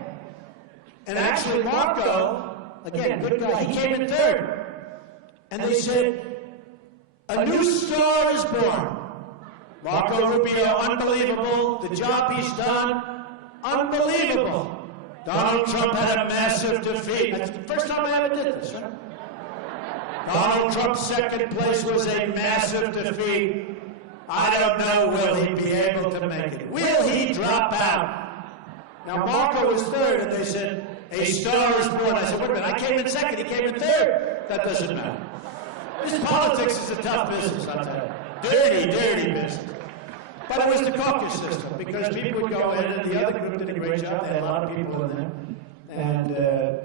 And actually, Marco, again, good guy, he came in third. And they said, a new star is born. Marco Rubio, unbelievable. The job he's done, unbelievable. Donald Trump had a massive defeat. That's the first time I ever did this, right? Donald Trump's second place was a massive defeat. I don't know, will he be able to make it? Will he drop out? Now, Marco was third, and they said, a star is born. I said, wait a minute, I came in second, he came in third. That doesn't matter. This politics is a tough business, I'll tell you. Dirty, dirty business. But it was the caucus system, because people would go in, and the other group did a great job. They had a lot of people in there. And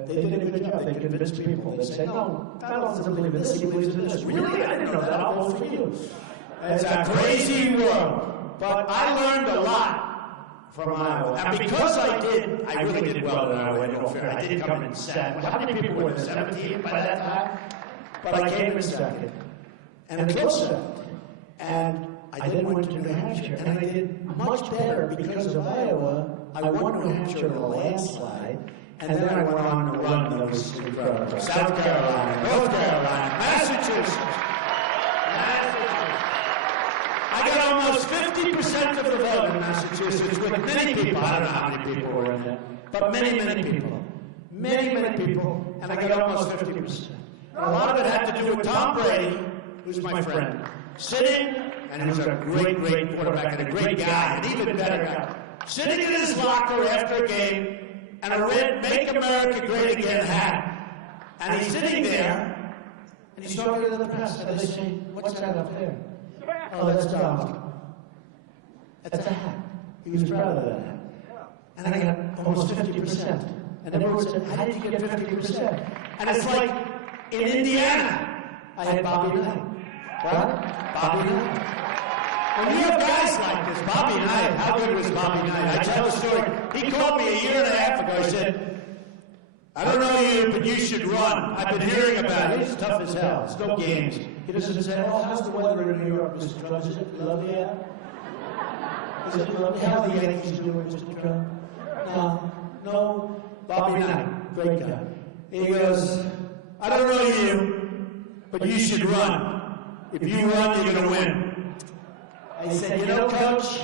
they did a good job. They convinced people. They said, no, Donald doesn't believe in this, he believes in this. Really? I didn't know that. I'll vote for you. It's a crazy world. But I learned a lot from Iowa. And because I really did well in Iowa, in all fairness. I did come in second. How many people were there? 17 by that time? But I came in second. And a close second. And I then went to New Hampshire. And I did much better because of Iowa. I won New Hampshire in a landslide. And then I went on to run those incredible. South Carolina, North Carolina, Massachusetts. I got almost 50% of the vote in Massachusetts with many people. I don't know how many people were in there, but many people. Many people, and I got almost 50%. A lot of it had to do with Tom Brady, who's my friend, sitting, and he was a great quarterback and a great guy, an even better guy, sitting in his locker after a game, and a red "Make America Great Again" hat. And he's sitting there, and he's talking to the press, and they say, what's that up there? Oh, that's Donald. That's a hat. He was proud of that hat. And I got almost 50%. And everyone said, how did you get 50%? And it's like, in Indiana, I had Bobby Knight. What? Bobby Knight. When you have guys like this, Bobby Knight, how good was Bobby Knight? I tell the story. He called me a year and a half ago. He said, I don't know you, but you should run. I've been hearing about it. It's tough as hell. It's no games. He doesn't say, oh, how's the weather in New York, Mr. Trump? Is it lovely yet? Is it lovely? How are the Yankees doing, Mr. Trump? No. Bobby Knight, great guy. He goes, I don't know you, but you should run. If you run, you're going to win. I said, you know, Coach,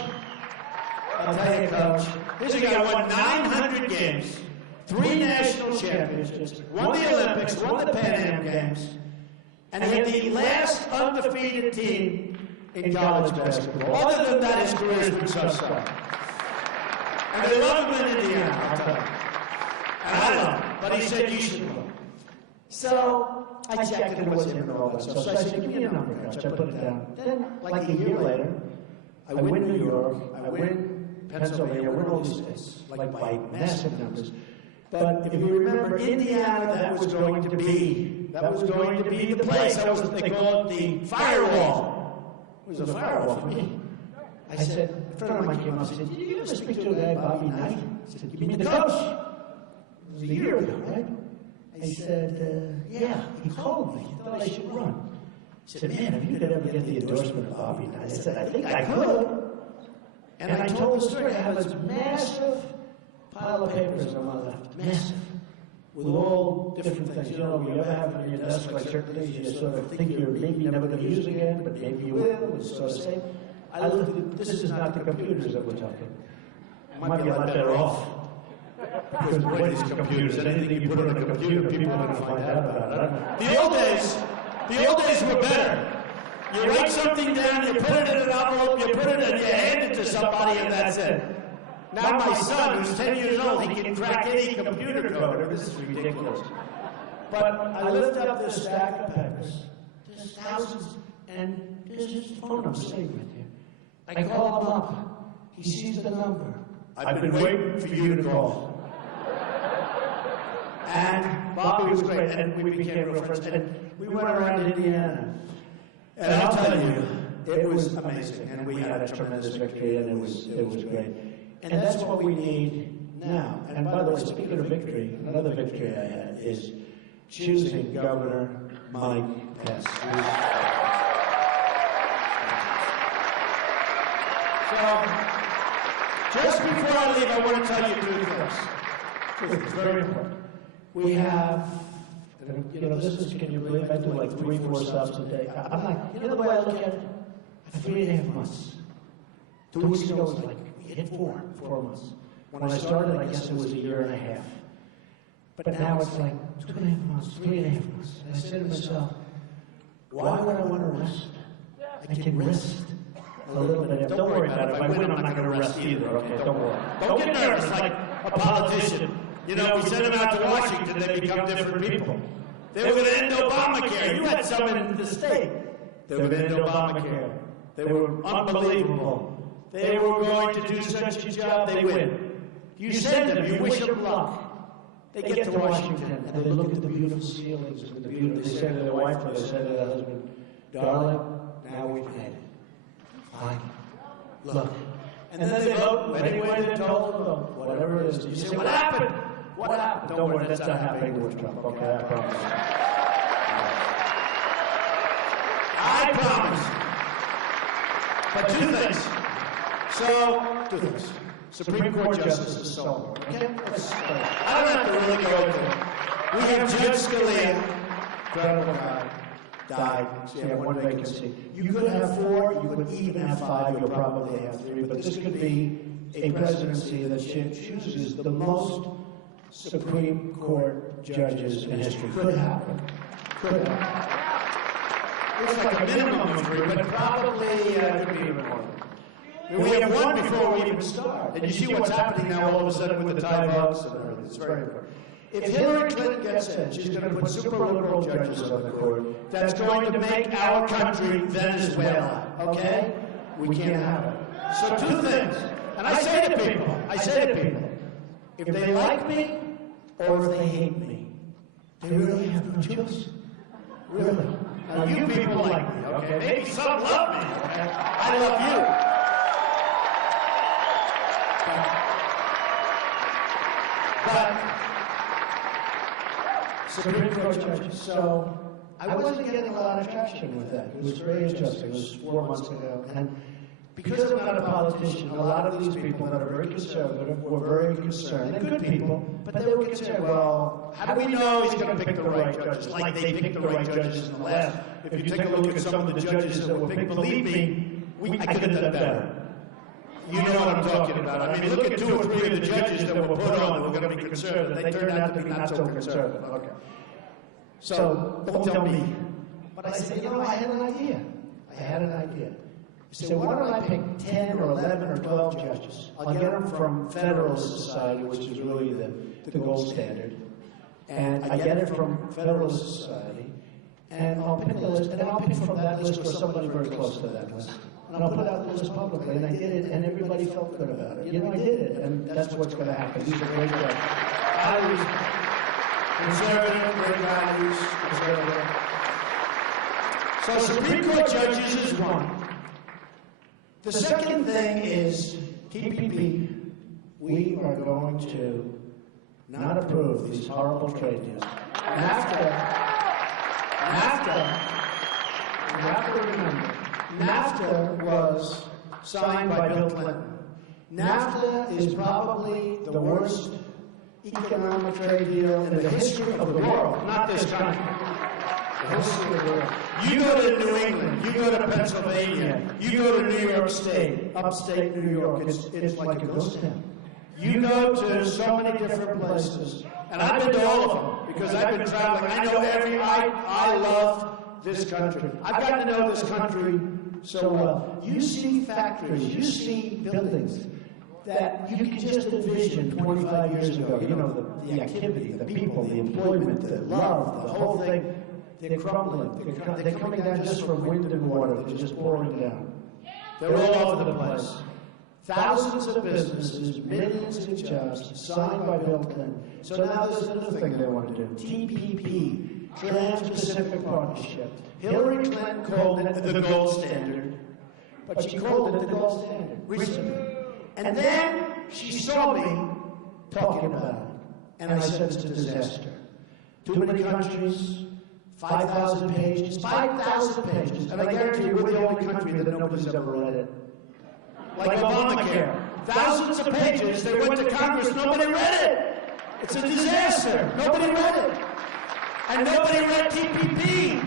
I'll tell you, Coach, here's a guy who won 900 games, 3 national championships, won the Olympics, won the Pan Am Games, and he had the last undefeated team in college basketball. Other than that, his career has been so-so. And they love him in Indiana, I'll tell you. And I love him, but he said, you should go. So I checked and it wasn't even all that stuff. So I said, give me a number, Coach. I put it down. Then, like a year later, I win New York, I win Pennsylvania, I win all these states, like by massive numbers. But if you remember, Indiana, that was going to be the place. That was what they called the firewall. It was a firewall for me. I said, a friend of mine came up and said, did you ever speak to a guy, Bobby Knight? I said, you mean the coach? It was a year ago, right? I said, yeah, he called me. He thought I should run. He said, man, if you could ever get the endorsement of Bobby Knight. I said, I think I could. And I told the story. I have this massive pile of papers on my left. Massive. With all different things. You know, you ever have on your desk like certain things you sort of think you're maybe never going to use again, but maybe you will. It's sort of the same. I looked at this is not the computers that we're talking. I might be a lot better off. Because the way these computers, anything you put on a computer, people are going to find out about it. The old days were better. You write something down, you put it in an envelope, you put it and you hand it to somebody, and that's it. Now my son, who's 10 years old, he can crack any computer code. This is ridiculous. But I lift up this stack of papers. There's thousands, and there's his phone number saved right here. I call him up. He sees the number. I've been waiting for you to call. And Bobby was great, and we became real friends. And we went around Indiana. And I'll tell you, it was amazing. And we had a tremendous victory, and it was great. And that's what we need now. And by the way, speaking of victory, another victory I had is choosing Governor Mike Pence. So, just before I leave, I want to tell you 2 things. It's very important. We have, you know, this is, can you believe I do like 3-4 stops a day? I'm like, you know the way I look at it? I have 3.5 months. 2 weeks ago, it was like, we hit 4 months. When I started, I guess it was a year and a half. But now it's like 2.5 months, 3.5 months. And I said to myself, why would I want to rest? I can rest a little bit. Don't worry about it. If I win, I'm not going to rest either. Okay, don't worry. Don't get nervous like a politician. You know, we send them out to Washington, they become different people. They were going to end Obamacare. You had some in the state. They were going to end Obamacare. They were unbelievable. they were going to do such a job, they win. You send them, you wish them luck. They get to Washington, and they look at the beautiful ceilings, and they say to their wife, or they say to their husband, darling, now we've made it. Fine. Look. And then they vote any way they're told to vote, whatever it is. You say, what happened? What happened? Don't worry, that's not happening with Trump. Okay, I promise. I promise. But two things. Two things. Supreme Court justices, so on. Okay? I don't have to really go into it. We have Judge Scalia, incredible guy, died. So you have one vacancy. You could have 4, you could even have 5, you'll probably have 3, but this could be a presidency that chooses the most Supreme Court judges in history. Could happen. Could happen. Looks like a minimum of 3, but probably could be even more. We have 1 before we even start. And you see what's happening now all of a sudden with the tie votes and everything. It's very important. If Hillary Clinton gets in, she's going to put super liberal judges on the court. That's going to make our country Venezuela. Okay? We can't have it. So 2 things. And I say to people, if they like me or if they hate me, they really have no choice. Really. Now you people like me, okay? Maybe some love me, okay? I love you. But Supreme Court judges. So I wasn't getting a lot of traction with that. It was very interesting. It was 4 months ago. And because I'm not a politician, a lot of these people that are very conservative were very concerned. And good people, but they were concerned, well, how do we know he's going to pick the right judges? Like they picked the right judges in the last. If you take a look at some of the judges that were picked, believe me, I could have done better. You know what I'm talking about. I mean, look at 2 or 3 of the judges that were put on that were going to be conservative. They turned out to be not so conservative. Okay. So, don't tell me. But I said, I had an idea. I said, why don't I pick 10 or 11 or 12 judges? I'll get them from Federalist Society, which is really the gold standard. And I get it from Federalist Society. And I'll pick the list, and I'll pick from that list or somebody very close to that list. And I'll put out the list publicly, and I did it, and everybody felt good about it. I did it, and that's what's going to happen. These are great judges. Values, conservative, great values, conservative. So Supreme Court judges is 1. The second thing is TPP. We are going to not approve these horrible trade deals. You have to remember, NAFTA was signed by Bill Clinton. NAFTA is probably the worst economic trade deal in the history of the world, not this country. The history of the world. You go to New England, you go to Pennsylvania, you go to New York State, upstate New York, it's like a ghost town. You go to so many different places, and I've been to all of them because I've been traveling. I know I love this country. I've gotten to know this country so well. You see factories, you see buildings that you can just envision 25 years ago. The activity, the people, the employment, the love, the whole thing. They're crumbling. They're coming down just from wind and water. They're just pouring down. They're all over the place. Thousands of businesses, millions of jobs, signed by Bill Clinton. So now there's another thing they want to do. TPP, Trans-Pacific Partnership. Hillary Clinton called it the gold standard, but she called it the gold standard recently. And then she saw me talking about it, and I said it's a disaster. Too many countries, 5,000 pages, 5,000 pages, and I guarantee you we're the only country that nobody's ever read it. Like Obamacare. Thousands of pages, they went to Congress, nobody read it. It's a disaster. Nobody read it. And nobody read TPP.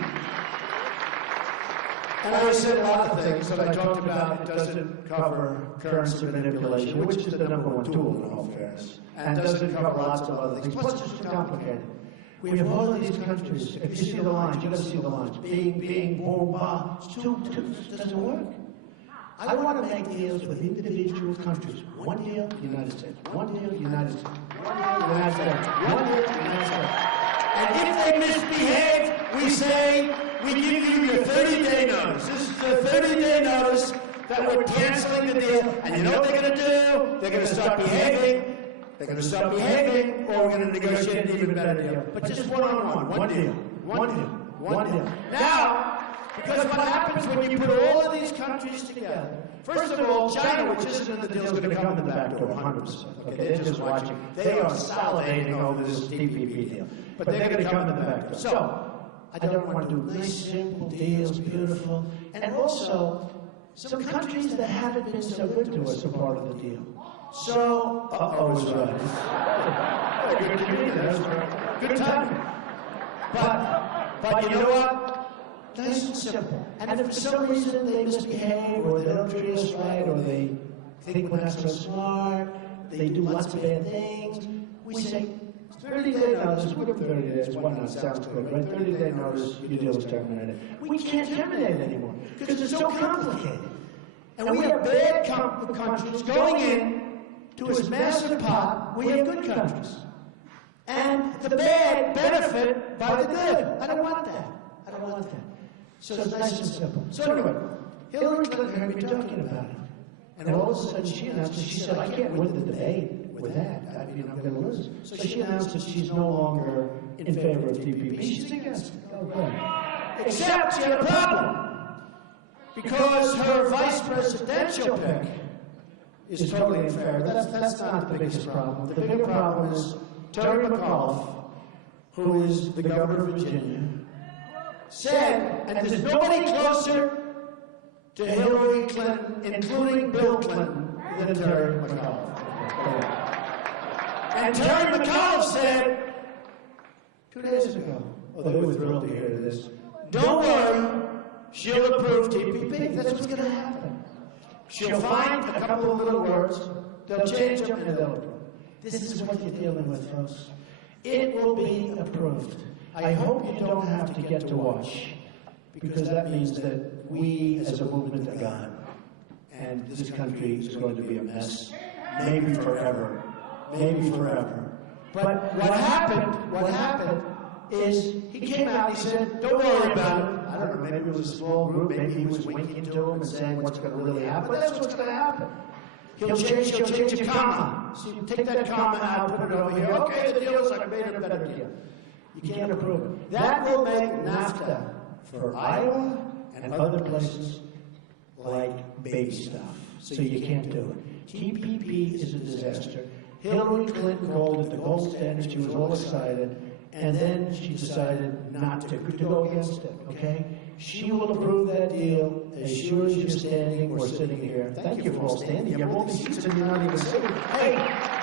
And I said a lot of things that I talked about. It doesn't cover currency manipulation, which is the #1 tool in all fairness. And doesn't cover lots of other things. Plus, it's too complicated. We have all of these countries. If you see the lines, you've got to see the lines. Being, boom, bah. It doesn't work. I want to make deals with individual countries. One deal, United States. One deal, United States. One deal, United States. One deal, United States. And if they misbehave, we say, we give you your 30-day notice. This is a 30-day notice. that we're canceling the deal. And you know what they're going to do? They're going to start behaving. They're going to start behaving, or we're going to negotiate an even better deal. But just one-on-one, one deal, one deal, one deal. Now, because what happens when you put all of these countries together, first of all, China, which isn't in the deal, is going to come in the back door, 100%. Okay, they're just watching. They are salivating over this TPP deal. But they're going to come in the back door. So, I don't want to do nice, simple deals, beautiful. And also, some countries that haven't been so good to us are part of the deal. So, was right. Good comedian, that was right. Good timing. But you know what? Nice and simple. And if for some reason they misbehave, or they don't treat us right, or they think we're not so smart, they do lots of bad things, we say, 30-day notice, we give 30 days, why not? Sounds good, right? 30-day notice, your deal is terminated. We can't terminate it anymore, because it's so complicated. And we have bad countries going in to this massive pot. We have good countries. And the bad benefit by the good. I don't want that. I don't want that. So it's nice and simple. So anyway, Hillary Clinton heard me talking about it. And all of a sudden she announced, she said, I can't win the debate with that. I mean, I'm going to lose. So she announced that she's no longer in favor of TPP. She's against it. Okay. Except she had a problem. Because her vice presidential pick is totally unfair. That's not the biggest problem. The bigger problem is Terry McAuliffe, who is the governor of Virginia, said, and there's nobody closer to Hillary Clinton, including Bill Clinton, than Terry McAuliffe. And Terry McAuliffe said 2 days ago, they were thrilled to hear this, don't worry, she'll approve TPP. That's what's going to happen. She'll find a couple of little words, they'll change them, and they'll approve. This is what you're dealing with, folks. It will be approved. I hope you don't have to get to watch, because that means that we as a movement are gone. And this country is going to be a mess, maybe forever. Maybe forever. But what happened is he came out, he said, don't worry about it. I don't know, maybe it was a small group, maybe he was winking to him and saying what's going to really happen. But that's what's going to happen. He'll change a comma. So you take that comma out, put it over here. Okay, the deal is I made a better deal. You can't approve it. That will make NAFTA for Iowa and other places like baby stuff. So you can't do it. TPP is a disaster. Hillary Clinton called it the gold standard. She was all excited. And then she decided not to go against it, okay? She will approve that deal as sure as you're standing or sitting here. Thank you for all standing. You have all these seats and you're not even sitting. Hey,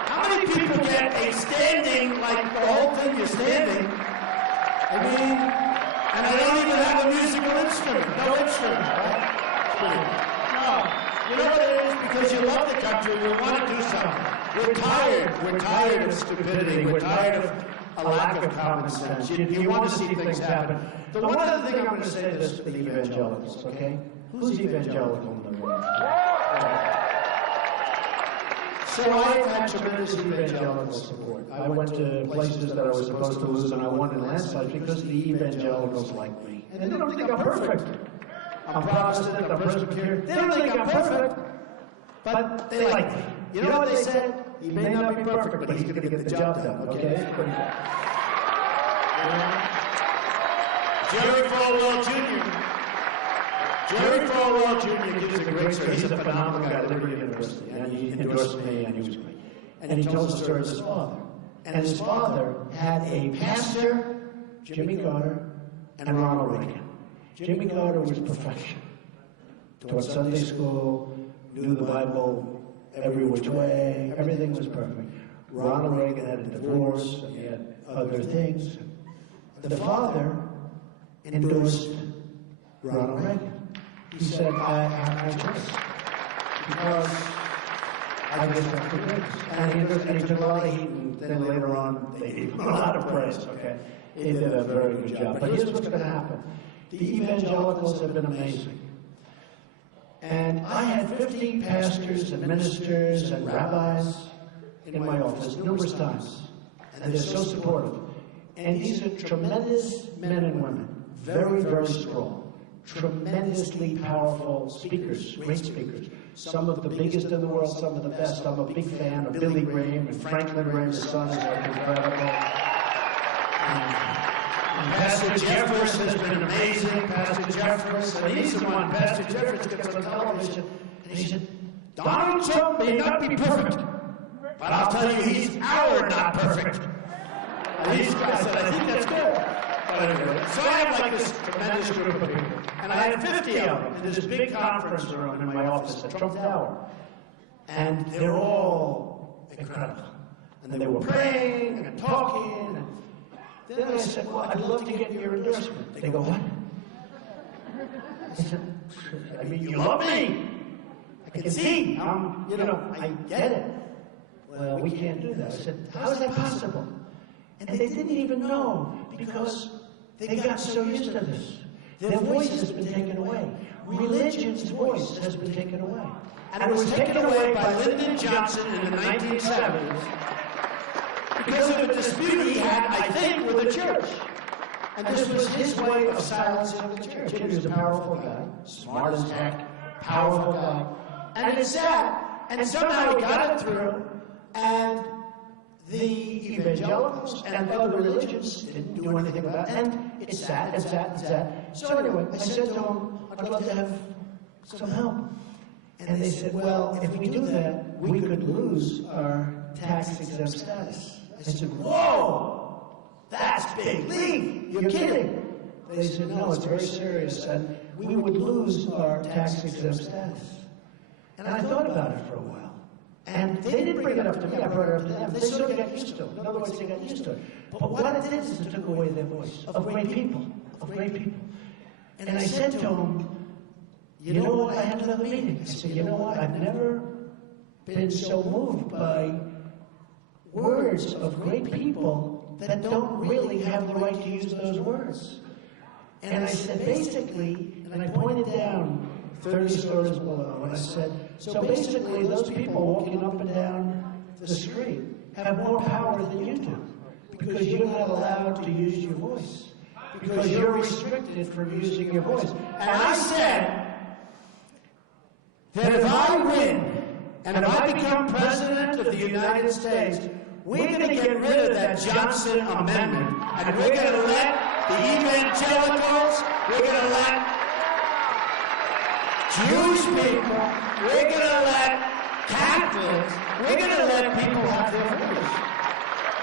how many people get a standing, like the whole thing you're standing? I mean, and I don't even have a musical instrument. No instrument, right? No. You know what it is? Because you love the country, you want to do something. We're tired. We're tired of stupidity. We're tired of a lack of common sense. You want to see things happen. The one other thing I'm going to say to this to the evangelicals, okay? Who's evangelical in the room? So I've had tremendous evangelical support. I went to places that I was supposed to lose, and I won in landslides because the evangelicals like me. And they don't think I'm perfect. I'm Protestant, I'm Presbyterian. They don't think I'm perfect, but they like me. You know what they said? He may not be perfect, but he's going to get the job done. Okay, that's pretty good. Jerry Falwell Jr. gives a great story. He's a phenomenal guy at Liberty University, and he endorsed me, and he was great. And he told the story of his father. And his father had a pastor, Jimmy Carter, and Ronald Reagan. Jimmy Carter was perfection. Taught Sunday school, knew the Bible every which way, everything was perfect. Ronald Reagan had a divorce, and he had other things. The father endorsed Ronald Reagan. He said, I just, because I just have to do this. And he took a lot of heat, and then later on, they gave him a lot of praise, okay? He did a very good job. But here's what's going to happen. The evangelicals have been amazing. And I had 15 pastors and ministers and rabbis in my office numerous times. And they're so supportive. And these are tremendous men and women. Very, very strong. tremendously powerful speakers, great speakers. Some of the biggest in the world, some of the best. I'm a big fan of Billy Graham, and Franklin Graham's son is like incredible. And Pastor Jeffers has been amazing. Pastor Jeffers, and he's the one. Pastor Jeffers gets on television, and he said, Donald Trump may not be perfect, but I'll tell you, he's our not perfect. And I said, I think that's good. But anyway, so I have like this tremendous group of people. And I had 50 of them in this big conference room in my office at Trump Tower. And they're all incredible. And they were praying and talking. And then I said, well, I'd love to get your endorsement. They go, what? I said, I mean, you love me. I can see. I get it. Well, we can't do that. I said, how is that possible? And they didn't even know because they got so used to this. Their voice has been taken away. Religion's voice has been taken away. And it was taken away by Lyndon Johnson in the 1970s because of a dispute he had, I think, with the church. And this was his way of silencing the church. He was a powerful guy, smart as heck, powerful guy. And it's sad. And somehow he got it through, and the evangelicals and other religions didn't do anything about it. And it's sad, it's sad, it's sad. So anyway, I said to them, I'd love to have some help. And they said, well, if we do that, we could lose our tax-exempt status. I said, whoa, that's big league. You're kidding. They said, no, it's very serious, and we would lose our tax-exempt status. And I thought about it for a while. And they didn't bring it up to me, I brought it up to them. They sort of got used to it. In other words, they got used to it. But what it did is it took away their voice of great people, And I said to them, you know what, I had another meeting. I said, you know what, I've never been so moved by words of great people that don't really have the right to use those words. And I said, basically, and I pointed down 30 stories below, and I said, so basically those people walking up and down the street have more power than you do, because you're not allowed to use your voice, because you're restricted from using your voice. And I said that if I win, and if I become president of the United States, we're going to get rid of that Johnson Amendment, and we're going to let the evangelicals, we're going to let Jewish people, we're going to let Catholics, we're going to let people have their voice.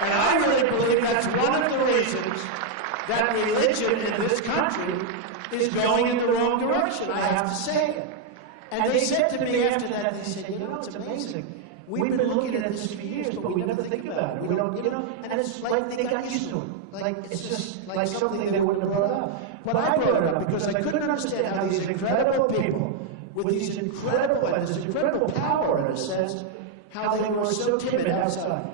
And I really believe that's one of the reasons that religion in this country is going in the wrong direction. I have to say it. And they said to me after that, they said, you know, it's amazing. We've been looking at this for years, but we never think about it. We don't, and it's like they got used to it. Like, it's just like something they wouldn't have brought up. But I brought it up because I couldn't understand how these incredible people, with these this incredible power in a sense, how they were so timid outside.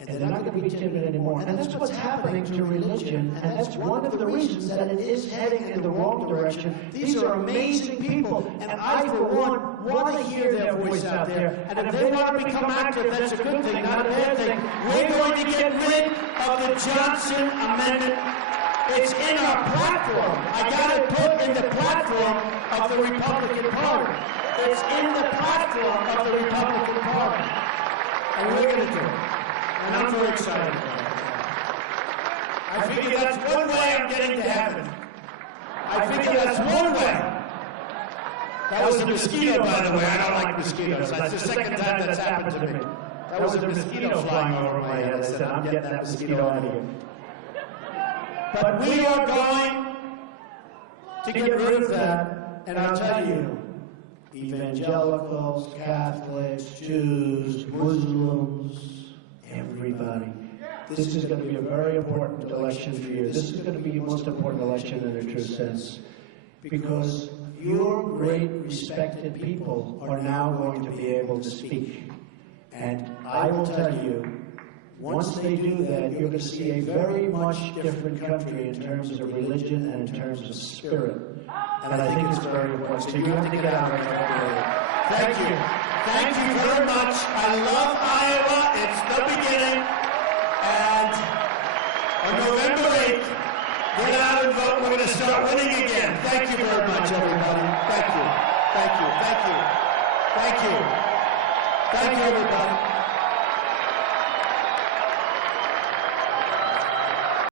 And they're not going to be timid anymore. And that's what's happening to religion, and that's one of the reasons that it is heading in the wrong direction. These are amazing people, and I, for one, want to hear their voice out there. And if they want to become active, that's a good thing, not a bad thing. We're going to get rid of the Johnson Amendment. It's in our platform. I got it put in the platform of the Republican Party. It's in the platform of the Republican Party. And we're going to do it. And I'm very excited about that. I figure that's one way I'm getting to heaven. I figure that's one way. That was a mosquito, by the way. I don't like mosquitoes. That's the second time that's happened to me. That was a mosquito flying over my head. I said, I'm getting that mosquito out of here. But we are going to get rid of that. And I'll tell you, evangelicals, Catholics, Jews, Muslims, everybody. This is going to be a very important election for you. This is going to be the most important election in a true sense. Because your great respected people are now going to be able to speak. And I will tell you, once they do that, you're going to see a very much different country in terms of religion and in terms of spirit. And I think it's very important. So you have to get out and thank you. Thank you very much. I love Iowa. It's the beginning. And on November 8th, Get out and vote. We're going to start winning again. Thank you very much, everybody. Thank you. Thank you. Thank you. Thank you. Thank you, everybody.